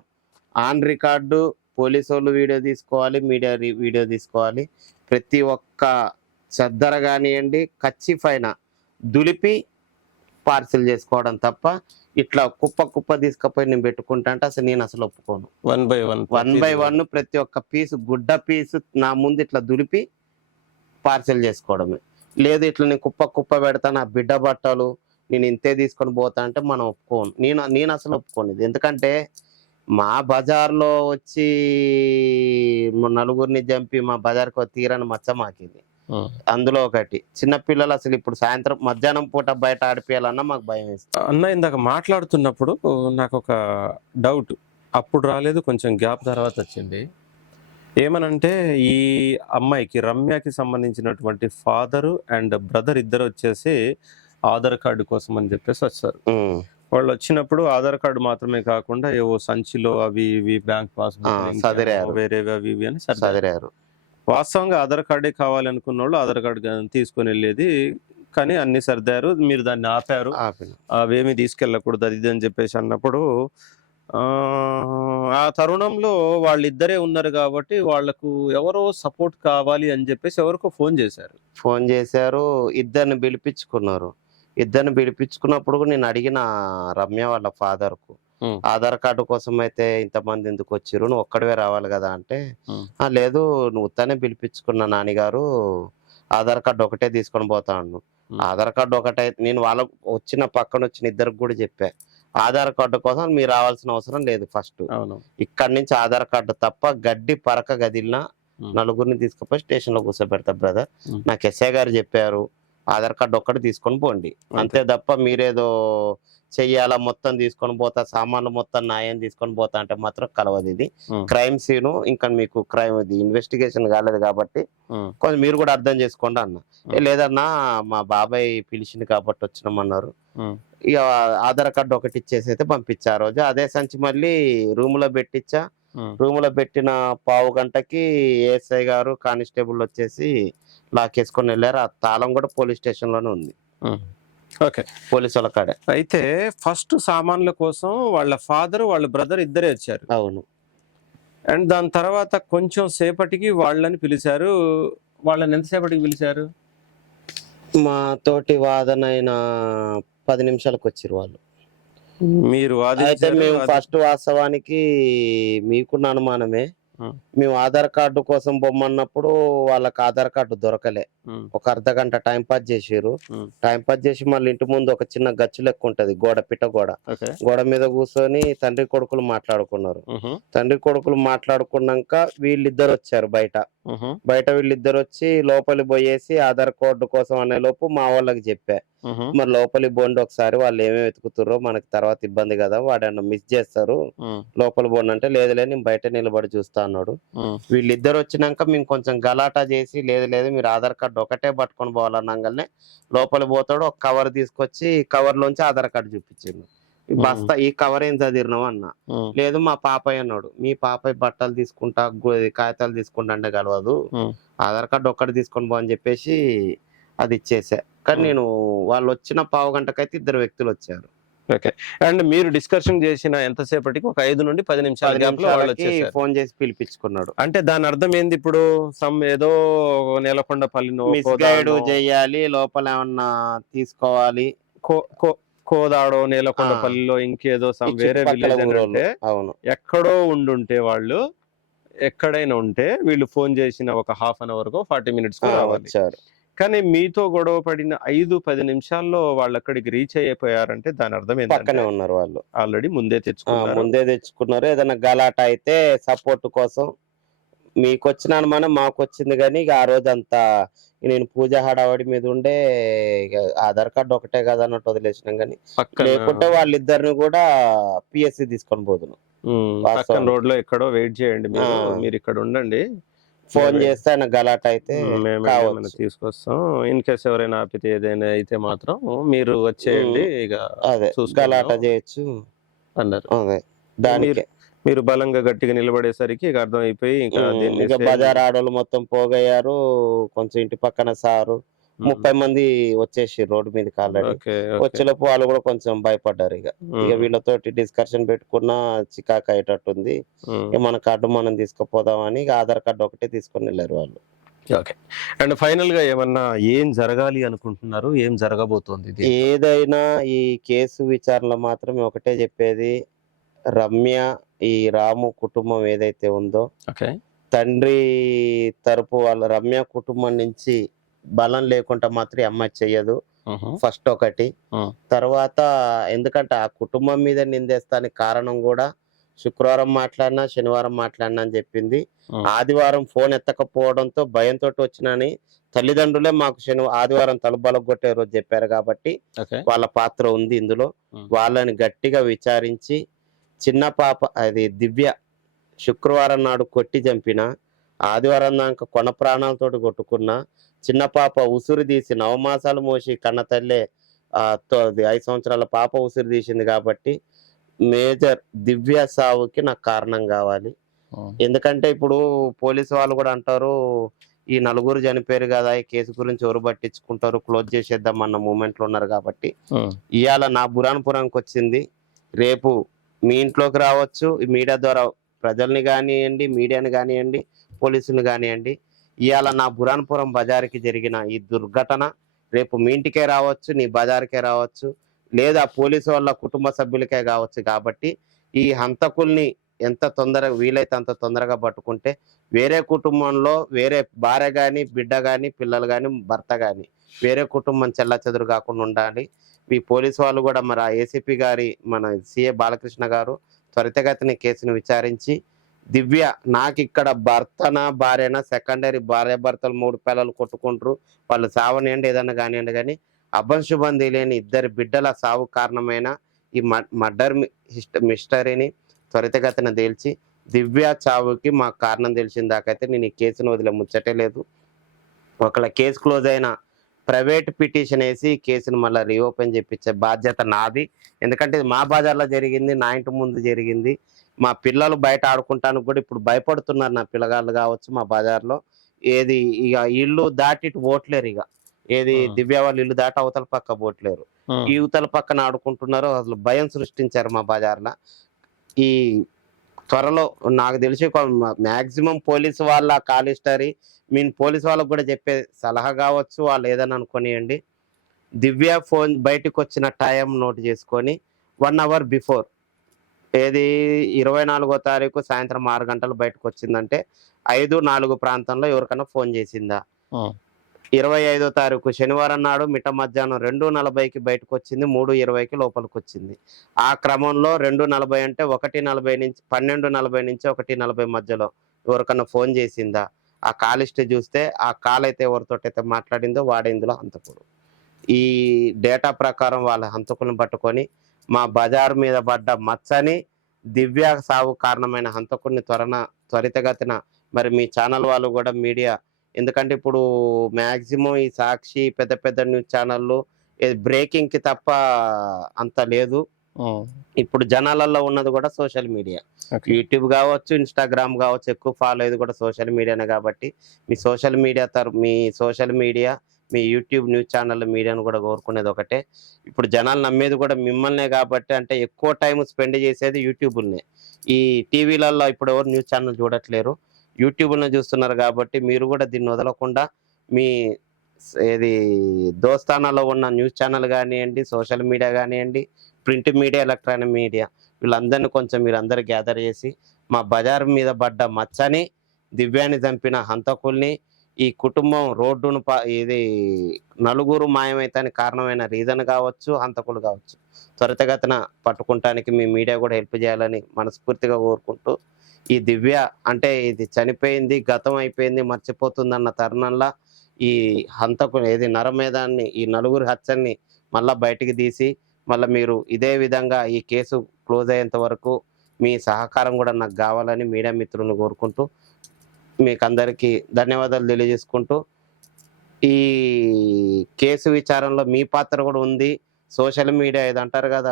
ఆన్ రికార్డు పోలీసు వాళ్ళు వీడియో తీసుకోవాలి, మీడియా వీడియో తీసుకోవాలి. ప్రతి ఒక్క చెద్దర కానివ్వండి కచ్చిఫైన దులిపి పార్సిల్ చేసుకోవడం తప్ప ఇట్లా కుప్ప తీసుకపోయి నేను పెట్టుకుంటా అంటే నేను అసలు ఒప్పుకోను. 1 by 1 ప్రతి ఒక్క పీసు గుడ్డ పీసు నా ముందు ఇట్లా దులిపి పార్సిల్ చేసుకోవడమే. లేదు ఇట్లా నేను కుప్ప పెడతా, నా బిడ్డ బట్టలు నేను ఇంతే తీసుకొని పోతా అంటే మనం ఒప్పుకోను. నేను అసలు ఒప్పుకోను ఇది. ఎందుకంటే మా బజార్లో వచ్చి నలుగురిని చంపి మా బజార్కి తీరని మచ్చ మాకిది. అందులో ఒకటి చిన్న పిల్లలు అసలు ఇప్పుడు సాయంత్రం మధ్యాహ్నం పూట బయట ఆడిపియాలన్నా మాకు భయం వేస్తుంది. అన్న ఇందాక మాట్లాడుతున్నప్పుడు నాకు ఒక డౌట్, అప్పుడు రాలేదు, కొంచెం గ్యాప్ తర్వాత వచ్చింది. ఏమనంటే ఈ అమ్మాయికి రమ్యకి సంబంధించినటువంటి ఫాదర్ అండ్ బ్రదర్ ఇద్దరు వచ్చేసి ఆధార్ కార్డు కోసం అని చెప్పేసి వచ్చారు. వాళ్ళు వచ్చినప్పుడు ఆధార్ కార్డు మాత్రమే కాకుండా ఏవో సంచిలో అవి ఇవి బ్యాంక్ పాస్బుక్ వేరేవి అవి ఇవి అని సరిరారు. వాస్తవంగా ఆధార్ కార్డే కావాలి అనుకున్న వాళ్ళు ఆధార్ కార్డు తీసుకొని వెళ్ళేది, కానీ అన్ని సర్దారు, మీరు దాన్ని ఆపారు, అవేమి తీసుకెళ్ళకూడదు అది ఇది అని చెప్పేసి అన్నప్పుడు ఆ తరుణంలో వాళ్ళిద్దరే ఉన్నారు కాబట్టి వాళ్ళకు ఎవరో సపోర్ట్ కావాలి అని చెప్పేసి ఎవరికో ఫోన్ చేశారు. ఫోన్ చేశారు. ఇద్దరిని పిలిపించుకున్నారు. ఇద్దరిని పిలిపించుకున్నప్పుడు కూడా నేను అడిగిన రమ్య వాళ్ళ ఫాదర్‌కు. హ్మ్. ఆధార్ కార్డ్ కోసమైతే ఇంతమంది ఎందుకొచ్చిర్రు? నువ్వు ఒక్కడివే రావాలి గదా! అంటే, హ్మ్. లేదు నువ్వు ఉత్తనే పిలిపించుకున్న నానిగారు. ఆధార్ కార్డ్ ఒకటే తీసుకొని పోతా అన్నాడు. హ్మ్. ఆధార్ కార్డ్ ఒకటే నేను వాళ్ళకు పక్కనొచ్చిన ఇద్దరికి గూడా చెప్పా. ఆధార్ కార్డ్ కోసం మీరు రావాల్సిన అవసరం లేదు ఫస్టు. అవును. ఇక్కడి నుంచి ఆధార్ కార్డ్ తప్ప గడ్డి పరక గదిలినా హ్మ్. నలుగురిని తీసుకుపోయి స్టేషన్‌లో కూర్చోబెడతా బ్రదర్. హ్మ్. నాకు ఎస్ఐ గారు చెప్పారు. ఆధార్ కార్డ్ ఒక్కటి తీసుకొని పోండి. అంతే. అంతే తప్ప మీరేదో చెయ్యాలా మొత్తం తీసుకొని పోతా, సామాన్లు మొత్తం నాయేం తీసుకొని పోతా అంటే మాత్రం కలవదిది. హ్మ్. క్రైమ్ సీను ఇంకా మీకు ఇది ఇన్వెస్టిగేషన్ కాలేదు కాబట్టి హ్మ్. కొంచెం మీరు కూడా అర్థం చేసుకోండి అన్నా. హ్మ్. లేదన్నా మా బాబాయ్ పిలిచిండు కాబట్టి వచ్చినామన్నారు. హ్మ్. ఇగ ఆధార్ కార్డ్ ఒకటి ఇచ్చేసైతే పంపించా ఆ రోజు. అదే సంచి మళ్ళీ రూమ్‌లో పెట్టిచ్చా. హ్మ్. రూమ్‌లో పెట్టిన పావుగంటకి ఏఎస్ఐ గారు, కానిస్టేబుల్‌లొచ్చేసి లాక్కేసుకొనెళ్లారు. ఆ తాళం గూడా పోలీస్ స్టేషన్‌లోనే ఉంది. హ్మ్. ఓకే. పోలీసోళ్ళ కాడే. అయితే ఫస్ట్ సామాన్ల కోసం వాళ్ళ ఫాదర్, వాళ్ళ బ్రదర్ ఇద్దరే వచ్చారు. అవును. అండ్ దాని తర్వాత కొంచెం సేపటికి వాళ్ళని పిలిచారు. వాళ్ళని ఎంత సేపటికి పిలిచారు? మా తోటి వాదనైన 10 నిమిషాలకొచ్చిర్రు వాళ్ళు. మీరు అయితే వాదించారు. మేము ఫస్ట్ వాస్తవానికి మీకున్న అనుమానమే. హ్మ్. మేము ఆధార్ కార్డ్ కోసం బొమ్మన్నప్పుడు వాళ్ళకి ఆధార్ కార్డ్ దొరకలే. హ్మ్. ఒక అర్ధగంట టైమ్ పాస్ జేషిర్రు. హ్మ్. టైమ్ పాస్ జేసి మళ్ళీ ఇంటి ముందు ఒక చిన్న గచ్చు లెక్కుంటది. పిట్ట గోడ. ఓకే. గోడ మీద కూసోని తండ్రి కొడుకులు మాట్లాడుకున్నారు. హుహు. తండ్రి కొడుకులు మాట్లాడుకున్నంక వీళ్ళిద్దరొచ్చారు బయట. హుహు. బయట వీళ్ళిద్దరొచ్చి లోపలికి బోయేసి ఆధార్ కార్డ్ కోసం అనేలోపు మా వోళ్ళకి జెప్పా. హుహు. మరి లోపలికి బోండి ఒకసారి వాళ్ళేమేమి వెతుకుతుర్రో మనకు తర్వాత ఇబ్బంది గదా! వాడేమన్నా మిస్ జేస్తారు. హ్మ్. లోపలికి బోండంటే, లేదులే నేను బయట నిలబడి చూస్తా అన్నాడు. హ్మ్. వీళ్ళిద్దరొచ్చినంక మేము కొంచెం గలాటా జేసి, లేదు లేదు మీరు ఆధార్ కార్డ్ ఒకటే పట్టుకొని పోవాలనంగాల్నే లోపలికి పోతాడు. ఒక కవర్ తీసుకొచ్చి కవర్‌లోంచి ఆధార్ కార్డ్ చూపిచ్చిండు. ఈ హ్మ్. బస్తా ఈ కవర్ ఏం చదిరినవు అన్నా. హ్మ్. లేదు మా పాపయ్య అన్నాడు. మీ పాపయ్య బట్టలు తీసుకుంటా, కాగితాలు తీసుకుంటా అంటే గలవదు. హ్మ్. ఆధార్ కార్డ్ ఒక్కటి తీసుకొని పో అని చెప్పేసి అది ఇచ్చేసా. కానీ హ్మ్. నేను వాళ్ళొచ్చిన పావుగంటకైతే ఇద్దరు వ్యక్తులొచ్చారు. ఓకే. అండ్ మీరు డిస్కషన్ చేసిన ఎంత సేపటికి? ఒక 5-10 నిమిషాల 10 గ్యాప్‌లో నిమిషాలకి వాళ్ళొచ్చేసారు. ఫోను చేసి పిలిపించుకున్నాడు. అంటే దాని అర్థం ఏంది ఇప్పుడు? ఏదో నేలకొండపల్లినో, మిస్‌గైడ్ కోదాడనో, జేయాలి. లోపలేమన్నా తీసుకోవాలి. కో కో కోదాడో, ఆ! నేలకొండపల్లిలో ఇంకేదో ఈ వేరే చుట్టుపక్కల విలేజ్ ఊరోళ్ళు. అనంటే అవును. ఎక్కడో ఉండుంటే వాళ్ళు, ఎక్కడైనా ఉంటే వీళ్ళు ఫోను చేసిన ఒక హాఫ్ అన్ అవర్‌కో, 40 మినిట్స్‌కో రావాలి. వచ్చారు. కానీ మీతో గొడవ పడిన 5-10 నిమిషాల్లో వాళ్ళక్కడికి రీచ్ అయిపోయారంటే దాని అర్థం ఏందంటే పక్కనే ఉన్నారు వాళ్ళు. ఆల్రెడీ ముందే తెచ్చుకున్నారు. ముందే తెచ్చుకున్నారు. ఏదైనా గలాటా అయితే సపోర్ట్ కోసం మీకొచ్చిన అనుమానం మాకొచ్చింది గానీ, ఇగ ఆ రోజంతా నేను పూజ హడావిడి మీదుండే ఇగ ఆధార్ కార్డ్ ఒకటే గదా అన్నట్టు వదిలేసినాం గానీ, పక్కన లేకుంటే వాళ్ళిద్దరిని గూడా పీఎస్‌కి తీసుకొని పోదును పక్కన వాస్తవానికి. రోడ్‌లో ఎక్కడో వెయిట్ చేయండి ఆ! మీరు. మీరిక్కడ ఉండండి. ఫోను మేమే జేస్తే ఆయన గలాటా అయితే మేమెళ్లి ఏమైనా కావచ్చు. తీసుకొస్తాం. ఇన్ కేస్ ఎవరైనా ఆపితే ఏదైనా అయితే మాత్రం మీరు వచ్చేయండి. హ్మ్. ఇగ అదే చూసుకుందాం గలాటా జేయొచ్చు. అన్నారు. అదే. మీరు దానికే. మీరు బలంగా గట్టిగా నిలబడేసరికి ఇక అర్థమైపోయి ఇంకా దీన్ని ఇక బజార్ ఆడోళ్ళు మొత్తం పోగయ్యారు. కొంచెం ఇంటి పక్కన సారు. హ్మ్. 30 మంది వచ్చేసిర్రు రోడ్డు మీదకి ఆల్రెడీ. ఓకే. ఓకే. వచ్చేలోపు వాళ్ళు గూడా కొంచెం భయపడ్డారిగ. ఇగ హ్మ్. వీళ్ళతోటి డిస్కషన్ పెట్టుకున్నా చికాకయ్యేటట్టుంది. హ్మ్. ఇగ మన కార్డ్ మనం తీసుకుపోదామని ఇగ ఆధార్ కార్డ్ ఒకటే తీసుకొనెళ్లారు వాళ్ళు. ఓకే. అండ్ ఫైనల్‌గా ఏమన్నా ఏం జరగాలి అనుకుంటున్నారు? ఏం జరగబోతోంది దీంట్లో? ఏదైనా ఈ కేసు విచారణలో మాత్రం ఒకటే జెప్పేది రమ్య, ఈ రాము కుటుంబం ఏదైతే ఉందో ఓకే. తండ్రి తరపు వాళ్ళ రమ్య కుటుంబం నుంచి బలం లేకుండా మాత్రం ఈ అమ్మాయి చెయ్యదు. హుహు. ఫస్ట్ ఒకటి. హ్మ్. తర్వాత ఎందుకంటే ఆ కుటుంబం మీద నిందేస్తానికి కారణం గూడా శుక్రవారం మాట్లాడినా, శనివారం మాట్లాడినా అని జెప్పింది. హ్మ్. ఆదివారం ఫోన్ ఎత్తకపోవడంతో భయంతోటి వచ్చినని తల్లిదండ్రులే మాకు ఆదివారం తలుపు పలగొట్టే రోజు జెప్పారు గాబట్టి ఓకే. వాళ్ళ పాత్ర ఉంది ఇందులో. హ్మ్. వాళ్ళని గట్టిగా విచారించి చిన్న పాప అది దివ్య శుక్రవారం నాడు కొట్టి చంపినా, ఆదివారం దాంక కొన ప్రాణాలతోటి కొట్టుకున్నా, చిన్న పాప ఉసురు తీసి నవమాసాలు మోసి కన్న తల్లే అది 5 సంవత్సరాల పాప ఉసురు తీసింది కాబట్టి, మేజర్ దివ్య సావుకి నాకు కారణం గావాలి. హ్మ్. ఎందుకంటే ఇప్పుడు పోలీసు వాళ్ళు గూడా అంటారు, ఈ నలుగురు చనిపోయారు గదా! ఈ కేసు గురించి ఎవరు పట్టించుకుంటారు, క్లోజ్ చేసేద్దాం అన్న మూమెంట్‌లో ఉన్నారు గాబట్టి, హ్మ్. ఇయాల నా బురాన్‌పురానికొచ్చింది. రేపు మీ ఇంట్లోకి రావచ్చు, ఈ మీడియా ద్వారా ప్రజల్ని గానియండి, మీడియాని గానియండి, పోలీసుల్ని గానియండి. ఇయాల నా బురాన్పురం బజార్‌కి జరిగిన ఈ దుర్ఘటన రేపు మీ ఇంటికే రావచ్చు, నీ బజార్‌కే రావచ్చు, లేదా పోలీసు వాళ్ళ కుటుంబ సభ్యులకే గావచ్చు. కాబట్టి ఈ హంతకుల్ని ఎంత తొందరగా వీలైతే అంత తొందరగా పట్టుకుంటే వేరే కుటుంబంలో వేరే భార్య గాని, బిడ్డ గాని, పిల్లలు గాని, భర్త గాని వేరే కుటుంబం చెల్లాచెదురు గాకుండా ఉండాలి. ఈ పోలీసు వాళ్ళు గూడా మరి ఆ ఏసీపీ గారి మన సీఏ బాలకృష్ణ గారు త్వరితగతిన కేసును విచారించి దివ్య నాకిక్కడ భర్తనా, భార్యనా, సెకండరీ భార్యాభర్తలు 3 పిల్లలు కొట్టుకుంటారు. వాళ్ళు సావనియండి ఏదన్నా గానియండి గానీ, అభం శుభం తెలియని ఇద్దరి బిడ్డల సావుకు కారణమైన ఈ మర్డర్ మిస్టరీని త్వరితగతిన తేల్చి, దివ్య చావుకి మాకు కారణం తెలిసిన దాకైతే నేను ఈ కేసును వదిలే ముచ్చటే లేదు. ఒకవేళ కేసు క్లోజ్ అయినా ప్రైవేట్ పిటిషన్ ఏసి కేసును మళ్ళా రీఓపెన్ చేపిచ్చే బాధ్యత నాది. ఎందుకంటే ఇది మా బజార్‌లో జరిగింది. నా ఇంటి ముందు జరిగింది. మా పిల్లలు బయట ఆడుకుంటానికి గూడా ఇప్పుడు భయపడుతున్నారు నా పిల్లగాళ్ళు గావచ్చు మా బజార్‌లో. ఏది ఇగ ఇల్లు దాటి ఇటు పోవట్లేరిగ. ఏది హ్మ్. దివ్య వాళ్ళ ఇల్లు దాటి అవతల పక్క పోవట్లేరు. హ్మ్. ఈ ఇవతల పక్కన ఆడుకుంటున్నారు. అసలు భయం సృష్టించారు మా బజార్‌ల. ఈ త్వరలో నాకు తెలిసి ఒక మాక్సిమం పోలీసు వాళ్ళ కాల్ హిస్టరీ నేను పోలీసు వాళ్ళకి గూడా చెప్పే సలహా గావచ్చు, వాళ్ళు ఏదైనా అనుకోనియండి. దివ్య ఫోన్ బయటికొచ్చిన టైం నోట్ చేసుకొని 1 అవర్ బిఫోర్ ఏది 24వ తారీఖు సాయంత్రం 6 గంటలు బయటకొచ్చిందంటే 5:04 ప్రాంతంలో ఎవరికన్నా ఫోన్ చేసిందా? హ్మ్. 25వ తారీఖు శనివారం నాడు మిట్ట మధ్యాహ్నం 2:40కి బయటకొచ్చింది. 3:20కి లోపలికొచ్చింది. ఆ క్రమంలో 2:40 అంటే 1:40 నుంచి 12:40 నుంచి 1:40 మధ్యలో ఎవరికన్నా ఫోన్ చేసిందా? ఆ కాల్ హిస్టరీ చూస్తే ఆ కాల్ అయితే ఎవరితోటైతే మాట్లాడిందో వాడే ఇందులో హంతకుడు. ఈ డేటా ప్రకారం వాళ్ళ హంతకులను పట్టుకొని మా బజార్ మీద పడ్డ మచ్చని దివ్య సావు కారణమైన హంతకుడిని త్వరితగతిన మరి మీ ఛానల్ వాళ్ళు గూడా మీడియా ఎందుకంటే ఇప్పుడు మాక్సిమం ఈ సాక్షి పెద్ద పెద్ద న్యూస్ ఛానల్‌లు బ్రేకింగ్‌కి తప్ప అంత లేదు. హ్మ్. ఇప్పుడు జనాలలో ఉన్నది గూడా సోషల్ మీడియా. ఓకే. యూట్యూబ్ గావచ్చు, ఇన్‌స్టాగ్రామ్ గావచ్చు ఎక్కువ ఫాలో అయ్యేది గూడా సోషల్ మీడియానే గాబట్టి మీ సోషల్ మీడియా, మీ యూట్యూబ్ న్యూస్ ఛానల్ మీడియాను గూడా కోరుకునేది ఒకటే. ఇప్పుడు జనాలు నమ్మేది గూడా మిమ్మల్నే గాబట్టి అంటే ఎక్కువ టైమ్ స్పెండ్ చేసేది యూట్యూబుల్నే. ఈ టీవీలల్లో ఇప్పుడు ఎవరు న్యూస్ ఛానల్ చూడట్లేరు. యూట్యూబుల్నే చూస్తున్నారు గాబట్టి మీరు గూడా దీన్ని వదలకుండా మీ ఏది దోస్తానాలో ఉన్న న్యూస్ ఛానల్ గానియండి, సోషల్ మీడియా గానియండి, ప్రింట్ మీడియా, ఎలక్ట్రానిక్ మీడియా వీళ్ళందరిని కొంచెం మీరందరూ గ్యాదర్ చేసి, మా బజార్ మీద పడ్డ మచ్చని, దివ్యాని చంపిన హంతకుల్ని, ఈ కుటుంబం రోడ్డును ఇది నలుగురు మాయమైతానికి కారణమైన రీజన్ కావచ్చు, హంతకులు కావచ్చు. త్వరితగతిన పట్టుకుంటానికి మీ మీడియా కూడా హెల్ప్ చేయాలని మనస్ఫూర్తిగా కోరుకుంటూ, ఈ దివ్య అంటే ఇది చనిపోయింది, గతం అయిపోయింది, మర్చిపోతుందన్న తరుణంలా ఈ హంతకుని ఏది నరమేధాన్ని ఈ నలుగురి హత్యల్ని మళ్ళా బయటికి తీసి మళ్ళా మీరు ఇదే విధంగా ఈ కేసు క్లోజ్ అయ్యేంత వరకు మీ సహకారం కూడా నాకు కావాలని మీడియా మిత్రులను కోరుకుంటూ మీకందరికీ ధన్యవాదాలు తెలియజేసుకుంటూ ఈ కేసు విచారణలో మీ పాత్ర కూడా ఉంది. సోషల్ మీడియా ఇదంటారు కదా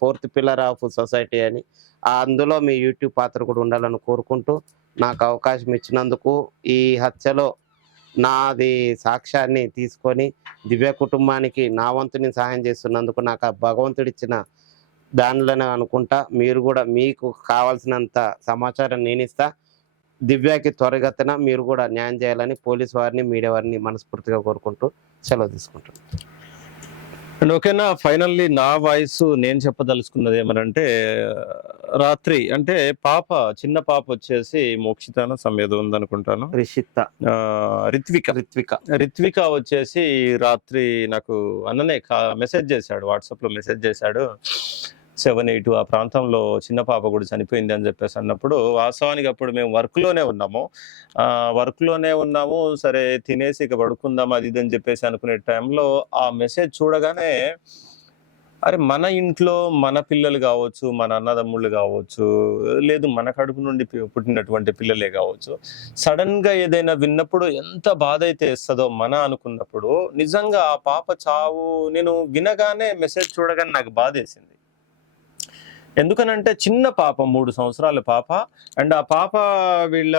ఫోర్త్ పిల్లర్ ఆఫ్ సొసైటీ అని. అందులో మీ యూట్యూబ్ పాత్ర కూడా ఉండాలని కోరుకుంటూ నాకు అవకాశం ఇచ్చినందుకు ఈ హత్యలో నాది సాక్ష్యాన్ని తీసుకొని దివ్య కుటుంబానికి నా వంతు నేను సహాయం చేస్తున్నందుకు నాకు ఆ భగవంతుడిచ్చిన దానిలోనే అనుకుంటా. మీరు కూడా మీకు కావాల్సినంత సమాచారం నేనిస్తా. దివ్యకి త్వరగతిన మీరు కూడా న్యాయం చేయాలని పోలీసు వారిని, మీడియా వారిని మనస్ఫూర్తిగా కోరుకుంటూ సెలవు తీసుకుంటున్నాను. అండ్ ఓకేనా, ఫైనల్లీ నా వాయిస్ నేను చెప్పదలుచుకున్నది ఏమనంటే, రాత్రి అంటే చిన్న పాప వచ్చేసి మోక్షితాన సమ్మేదో ఉందనుకుంటాను. రిత్విక వచ్చేసి రాత్రి నాకు అన్ననే మెసేజ్ చేశాడు, వాట్సాప్లో మెసేజ్ చేశాడు. 7-8 ఆ ప్రాంతంలో చిన్న పాప కూడా చనిపోయింది అని చెప్పేసి అన్నప్పుడు, వాస్తవానికి అప్పుడు మేము వర్క్లోనే ఉన్నాము. సరే తినేసి ఇక పడుకుందాం అది ఇది అని చెప్పేసి అనుకునే టైంలో ఆ మెసేజ్ చూడగానే, అరే మన ఇంట్లో మన పిల్లలు కావచ్చు, మన అన్నదమ్ముళ్ళు కావచ్చు, లేదు మన కడుపు నుండి పుట్టినటువంటి పిల్లలే కావచ్చు, సడన్ గా ఏదైనా విన్నప్పుడు ఎంత బాధ అయితే వేస్తుందో అనుకున్నప్పుడు, నిజంగా ఆ పాప చావు నేను వినగానే మెసేజ్ చూడగానే నాకు బాధ వేసింది. ఎందుకనంటే చిన్న పాప, 3 సంవత్సరాల పాప. అండ్ ఆ పాప వీళ్ళ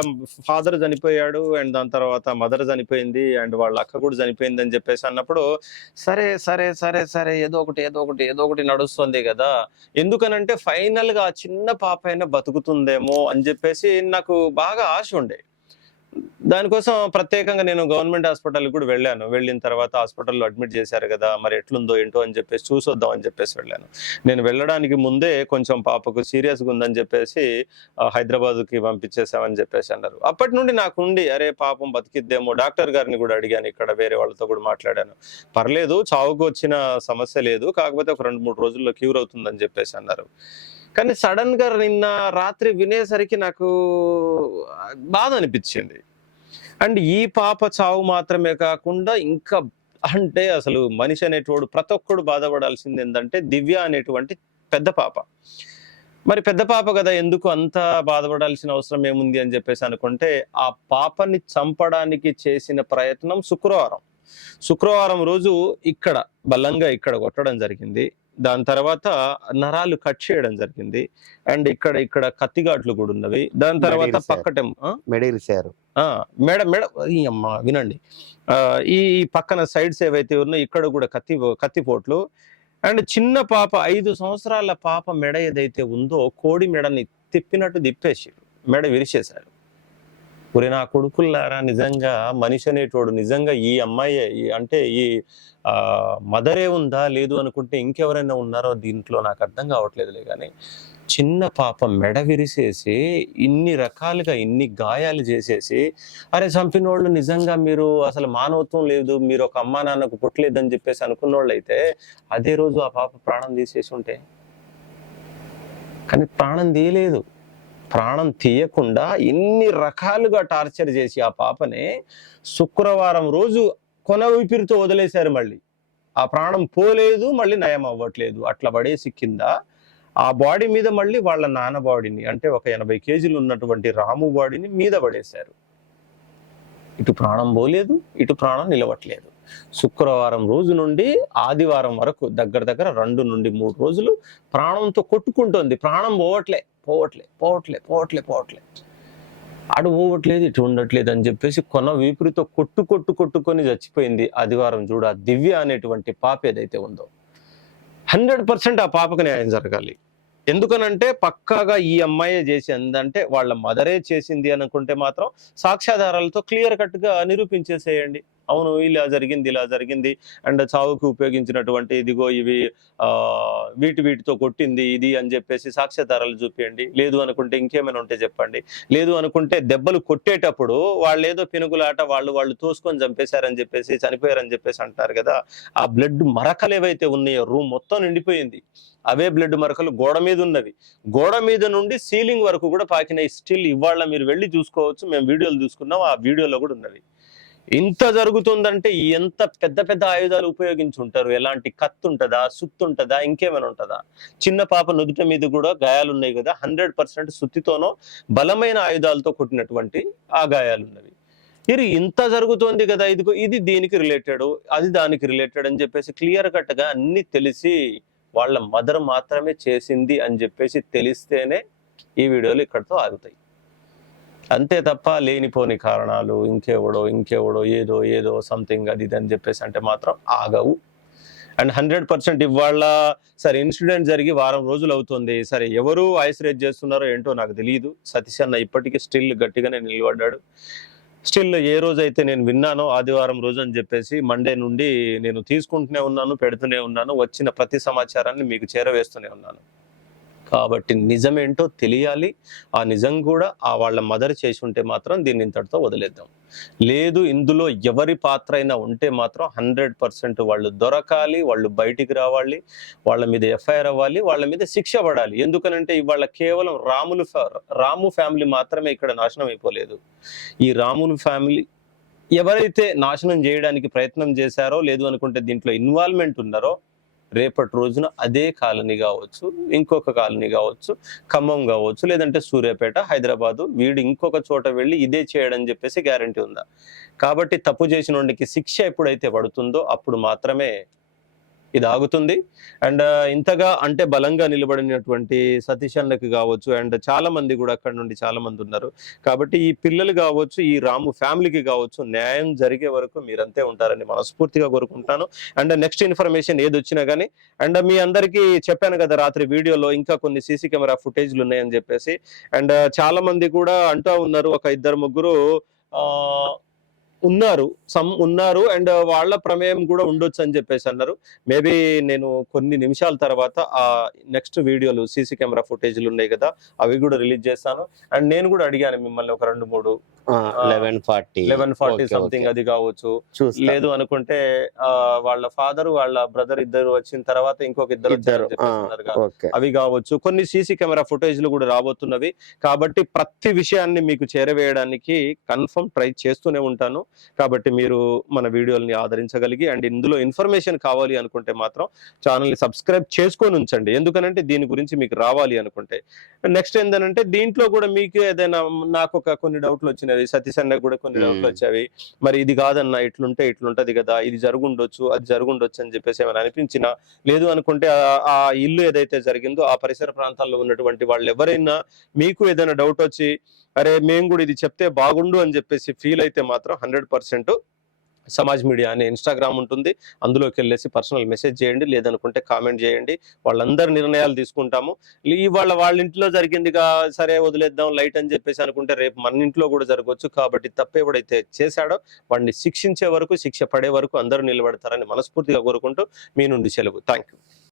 ఫాదర్ చనిపోయాడు. అండ్ దాని తర్వాత మదర్ చనిపోయింది. అండ్ వాళ్ళ అక్క కూడా చనిపోయింది అని చెప్పేసి అన్నప్పుడు, సరే సరే సరే సరే ఏదో ఒకటి నడుస్తుంది కదా. ఎందుకనంటే ఫైనల్ గా ఆ చిన్న పాప అయినా బతుకుతుందేమో అని చెప్పేసి నాకు బాగా ఆశ ఉండే. దానికోసం ప్రత్యేకంగా నేను గవర్నమెంట్ హాస్పిటల్‌కి కూడా వెళ్ళాను. వెళ్ళిన తర్వాత హాస్పిటల్‌లో అడ్మిట్ చేశారు గదా! మరి ఎట్లుందో ఏంటో అని చెప్పేసి చూసొద్దాం అని చెప్పేసి వెళ్ళాను. నేను వెళ్ళడానికి ముందే కొంచెం పాపకు సీరియస్‌గా ఉందని చెప్పేసి హైదరాబాద్‌కి పంపించేసామని చెప్పేసి అన్నారు. అప్పటి నుండి నాకుండి అరే పాపం బతికిద్దేమో, డాక్టర్ గారిని కూడా అడిగాను, ఇక్కడ వేరే వాళ్ళతో కూడా మాట్లాడాను. పర్లేదు, చావుకు వచ్చిన సమస్య లేదు. కాకపోతే ఒక 2, 3 రోజుల్లో క్యూర్ అవుతుందని చెప్పేసి అన్నారు. కానీ సడెన్‌గా నిన్న రాత్రి వినేసరికి నాకు బాధ అనిపిచ్చింది. అండ్ ఈ పాప చావు మాత్రమే కాకుండా ఇంకా అంటే అసలు మనిషి అనేటోడు ప్రతి ఒక్కడు బాధపడాల్సిందేందంటే దివ్య అనేటువంటి పెద్ద పాప. మరి పెద్ద పాప గదా! ఎందుకు అంత బాధపడాల్సిన అవసరం ఏముంది అని జెప్పేసి అనుకుంటే, ఆ పాపని చంపడానికి చేసిన ప్రయత్నం శుక్రవారం రోజు ఇక్కడ బలంగా ఇక్కడ కొట్టడం జరిగింది. దాని తర్వాత నరాలు కట్ చేయడం జరిగింది. అండ్ ఇక్కడ కత్తిగాట్లు కూడా ఉన్నవి. దాని తర్వాత మెడిరిసారు. పక్కటేమో మెడిరిసారు. ఆ! మెడ మెడ ఈయమ్మ వినండి. ఈ పక్కన సైడ్స్ ఏవైతే ఉన్నాయో ఇక్కడ కూడా కత్తిపోట్లు. అండ్ చిన్న పాప 5 సంవత్సరాల పాప మెడ ఏదైతే ఉందో కోడి మెడని తిప్పినట్టు తిప్పేసిర్రు. మెడ విరిచేశారు. ఒరేయ్ నా కొడుకుల్లారా, నిజంగా మనిషి అనేటోడు నిజంగా ఈ అమ్మాయే అంటే ఈ మదరే ఉందా లేదు అనుకుంటే ఇంకెవరైనా ఉన్నారో దీంట్లో నాకు అర్థం కావట్లేదులే గాని, చిన్న పాప మెడ విరిసేసి ఇన్ని రకాలుగా ఇన్ని గాయాలు చేసేసి, అరే చంపినోళ్ళు నిజంగా మీరు అసలు మానవత్వం లేదు, మీరు ఒక అమ్మా నాన్నకు పుట్టలేదని చెప్పేసి అనుకున్నోళ్ళైతే అదే రోజు ఆ పాప ప్రాణం తీసేసి ఉంటే, కానీ ప్రాణం తీయలేదు. ప్రాణం తీయకుండా ఇన్ని రకాలుగా టార్చర్ చేసి ఆ పాపని శుక్రవారం రోజు కొన ఊపిరితో వదిలేశారు. మళ్ళీ ఆ ప్రాణం పోలేదు, మళ్ళీ నయం అవ్వట్లేదు. అట్లా పడేసి కింద ఆ బాడీ మీద మళ్ళీ వాళ్ళ నాన్న బాడీని, అంటే ఒక 80 కేజీలు ఉన్నటువంటి రాము బాడీని మీద పడేశారు. ఇటు ప్రాణం పోలేదు, ఇటు ప్రాణం నిలవట్లేదు. శుక్రవారం రోజు నుండి ఆదివారం వరకు దగ్గర 2 నుండి 3 రోజులు ప్రాణంతో కొట్టుకుంటోంది. ప్రాణం పోవట్లే. అటు పోవట్లేదు, ఇటు ఉండట్లేదు అని చెప్పేసి కొన వీపురితో కొట్టుకొని చచ్చిపోయింది. ఆదివారం చూడ దివ్య అనేటువంటి పాప ఏదైతే ఉందో 100% ఆ పాపకు న్యాయం జరగాలి. ఎందుకనంటే పక్కాగా ఈ అమ్మాయే చేసిందంటే వాళ్ళ మదరే చేసింది అనుకుంటే మాత్రం సాక్ష్యాధారాలతో క్లియర్ కట్ గా నిరూపించేసేయండి. అవును ఇలా జరిగింది అండ్ చావుకు ఉపయోగించినటువంటి ఇదిగో ఇవి వీటితో కొట్టింది ఇది అని చెప్పేసి సాక్ష్యాధారాలు చూపియండి. లేదు అనుకుంటే ఇంకేమైనా ఉంటే చెప్పండి. లేదు అనుకుంటే దెబ్బలు కొట్టేటప్పుడు వాళ్ళు ఏదో పినుగులాట వాళ్ళు తోసుకొని చంపేశారని చెప్పేసి చనిపోయారని చెప్పేసి అంటారు కదా, ఆ బ్లడ్ మరకలు ఏవైతే ఉన్నాయో రూమ్ మొత్తం నిండిపోయింది. అవే బ్లడ్ మరకలు గోడ మీద ఉన్నవి. గోడ మీద నుండి సీలింగ్ వరకు కూడా పాకినాయి. స్టిల్ ఇవాళ మీరు వెళ్ళి చూసుకోవచ్చు, మేము వీడియోలు చూసుకున్నాం, ఆ వీడియోలో కూడా ఉన్నవి. ఇంత జరుగుతుందంటే ఎంత పెద్ద ఆయుధాలు ఉపయోగించి ఉంటారు. ఎలాంటి కత్తి ఉంటదా, సుత్తి ఉంటదా, ఇంకేమైనా ఉంటదా? చిన్న పాప నుదుట మీద కూడా గాయాలు ఉన్నాయి కదా, 100% సుత్తితోనో బలమైన ఆయుధాలతో కొట్టినటువంటి ఆ గాయాలు ఉన్నవి. ఇంత జరుగుతోంది కదా, ఇది దీనికి రిలేటెడ్, అది దానికి రిలేటెడ్ అని చెప్పేసి క్లియర్ కట్ గా అన్ని తెలిసి వాళ్ళ మదర్ మాత్రమే చేసింది అని చెప్పేసి తెలిస్తేనే ఈ వీడియోలు ఇక్కడితో ఆగుతాయి. అంతే తప్ప లేనిపోని కారణాలు ఇంకెవడో ఏదో సంథింగ్ అది ఇది అని చెప్పేసి అంటే మాత్రం ఆగవు. అండ్ 100% ఇవాళ సరే ఇన్సిడెంట్ జరిగి వారం రోజులు అవుతుంది. సరే ఎవరు వాయిస్ రేజ్ చేస్తున్నారో ఏంటో నాకు తెలియదు. సతీష్ అన్న ఇప్పటికీ స్టిల్ గట్టిగానే నిలబడ్డాడు. స్టిల్ ఏ రోజైతే నేను విన్నానో ఆదివారం రోజు అని చెప్పేసి మండే నుండి నేను తీసుకుంటూనే ఉన్నాను, పెడుతూనే ఉన్నాను, వచ్చిన ప్రతి సమాచారాన్ని మీకు చేరవేస్తూనే ఉన్నాను. కాబట్టి నిజమేంటో తెలియాలి. ఆ నిజం కూడా వాళ్ళ మదర్ చేసి ఉంటే మాత్రం దీన్ని ఇంతటితో వదిలేద్దాం. లేదు ఇందులో ఎవరి పాత్ర అయినా ఉంటే మాత్రం 100% వాళ్ళు దొరకాలి, వాళ్ళు బయటికి రావాలి, వాళ్ళ మీద ఎఫ్ఐఆర్ అవ్వాలి, వాళ్ళ మీద శిక్ష పడాలి. ఎందుకనంటే ఇవాళ కేవలం రాము ఫ్యామిలీ మాత్రమే ఇక్కడ నాశనం అయిపోలేదు. ఈ రాములు ఫ్యామిలీ ఎవరైతే నాశనం చేయడానికి ప్రయత్నం చేశారో, లేదు అనుకుంటే దీంట్లో ఇన్వాల్వ్మెంట్ ఉన్నారో, రేపటి రోజున అదే కాలనీ కావచ్చు, ఇంకొక కాలనీ కావచ్చు, ఖమ్మం కావచ్చు, లేదంటే సూర్యాపేట, హైదరాబాదు, వీడు ఇంకొక చోట వెళ్ళి ఇదే చేయడం చెప్పేసి గ్యారంటీ ఉందా? కాబట్టి తప్పు చేసిన వాడికి శిక్ష ఎప్పుడైతే పడుతుందో అప్పుడు మాత్రమే ఇది ఆగుతుంది. అండ్ ఇంతగా అంటే బలంగా నిలబడినటువంటి సతీష్ అన్నకి కావచ్చు, అండ్ చాలా మంది కూడా అక్కడ నుండి చాలా మంది ఉన్నారు. కాబట్టి ఈ పిల్లలు కావచ్చు, ఈ రాము ఫ్యామిలీకి కావచ్చు, న్యాయం జరిగే వరకు మీరంతే ఉంటారని మనస్ఫూర్తిగా కోరుకుంటాను. అండ్ నెక్స్ట్ ఇన్ఫర్మేషన్ ఏదొచ్చినా కానీ, అండ్ మీ అందరికీ చెప్పాను కదా రాత్రి వీడియోలో, ఇంకా కొన్ని సీసీ కెమెరా ఫుటేజ్లు ఉన్నాయని చెప్పేసి. అండ్ చాలా మంది కూడా అంటూ ఉన్నారు, ఒక ఇద్దరు ముగ్గురు ఆ ఉన్నారు అండ్ వాళ్ళ ప్రమేయం కూడా ఉండొచ్చు అని చెప్పేసి అన్నారు. మేబీ నేను కొన్ని నిమిషాల తర్వాత ఆ నెక్స్ట్ వీడియోలు సీసీ కెమెరా ఫుటేజ్లు ఉన్నాయి కదా, అవి కూడా రిలీజ్ చేస్తాను. అండ్ నేను కూడా అడిగాను మిమ్మల్ని ఒక 2-3 11:40 సంథింగ్ అది కావచ్చు, లేదు అనుకుంటే వాళ్ళ ఫాదర్ వాళ్ళ బ్రదర్ ఇద్దరు వచ్చిన తర్వాత ఇంకొక ఇద్దరు వచ్చారని చెప్పేస్తున్నారు కదా, అవి కావచ్చు. కొన్ని సీసీ కెమెరా ఫుటేజ్లు కూడా రాబోతున్నవి. కాబట్టి ప్రతి విషయాన్ని మీకు చేరవేయడానికి కన్ఫర్మ్ ట్రై చేస్తూనే ఉంటాను. కాబట్టి మీరు మన వీడియోల్ని ఆదరించగలిగి, అండ్ ఇందులో ఇన్ఫర్మేషన్ కావాలి అనుకుంటే మాత్రం ఛానల్ని సబ్స్క్రైబ్ చేసుకొని ఉంచండి. ఎందుకనంటే దీని గురించి మీకు రావాలి అనుకుంటే. నెక్స్ట్ ఏంటంటే దీంట్లో కూడా మీకు ఏదైనా, నాకు కొన్ని డౌట్లు వచ్చినవి, సతీష్ అన్న కూడా కొన్ని డౌట్లు వచ్చాయి. మరి ఇది కాదన్నా, ఇట్లుంటే ఇట్లుంటది కదా, ఇది జరుగుండొచ్చు అది జరుగుండొచ్చు అని చెప్పేసి ఏమైనా అనిపించినా, లేదు అనుకుంటే ఆ ఇల్లు ఏదైతే జరిగిందో ఆ పరిసర ప్రాంతాల్లో ఉన్నటువంటి వాళ్ళు ఎవరైనా మీకు ఏదైనా డౌట్ వచ్చి, అరే మేము కూడా ఇది చెప్తే బాగుండు అని చెప్పేసి ఫీల్ అయితే మాత్రం 100% సమాజ్ మీడియా అనే ఇన్స్టాగ్రామ్ ఉంటుంది, అందులోకి వెళ్ళేసి పర్సనల్ మెసేజ్ చేయండి, లేదనుకుంటే కామెంట్ చేయండి. వాళ్ళందరి నిర్ణయాలు తీసుకుంటాము. వాళ్ళ ఇంట్లో జరిగిందిగా సరే వదిలేద్దాం లైట్ అని చెప్పేసి అనుకుంటే రేపు మన ఇంట్లో కూడా జరగవచ్చు. కాబట్టి తప్పు ఎవడైతే చేశాడో వాడిని శిక్షించే వరకు, శిక్ష పడే వరకు అందరూ నిలబడతారని మనస్ఫూర్తిగా కోరుకుంటూ మీ నుండి సెలవు. Thank you.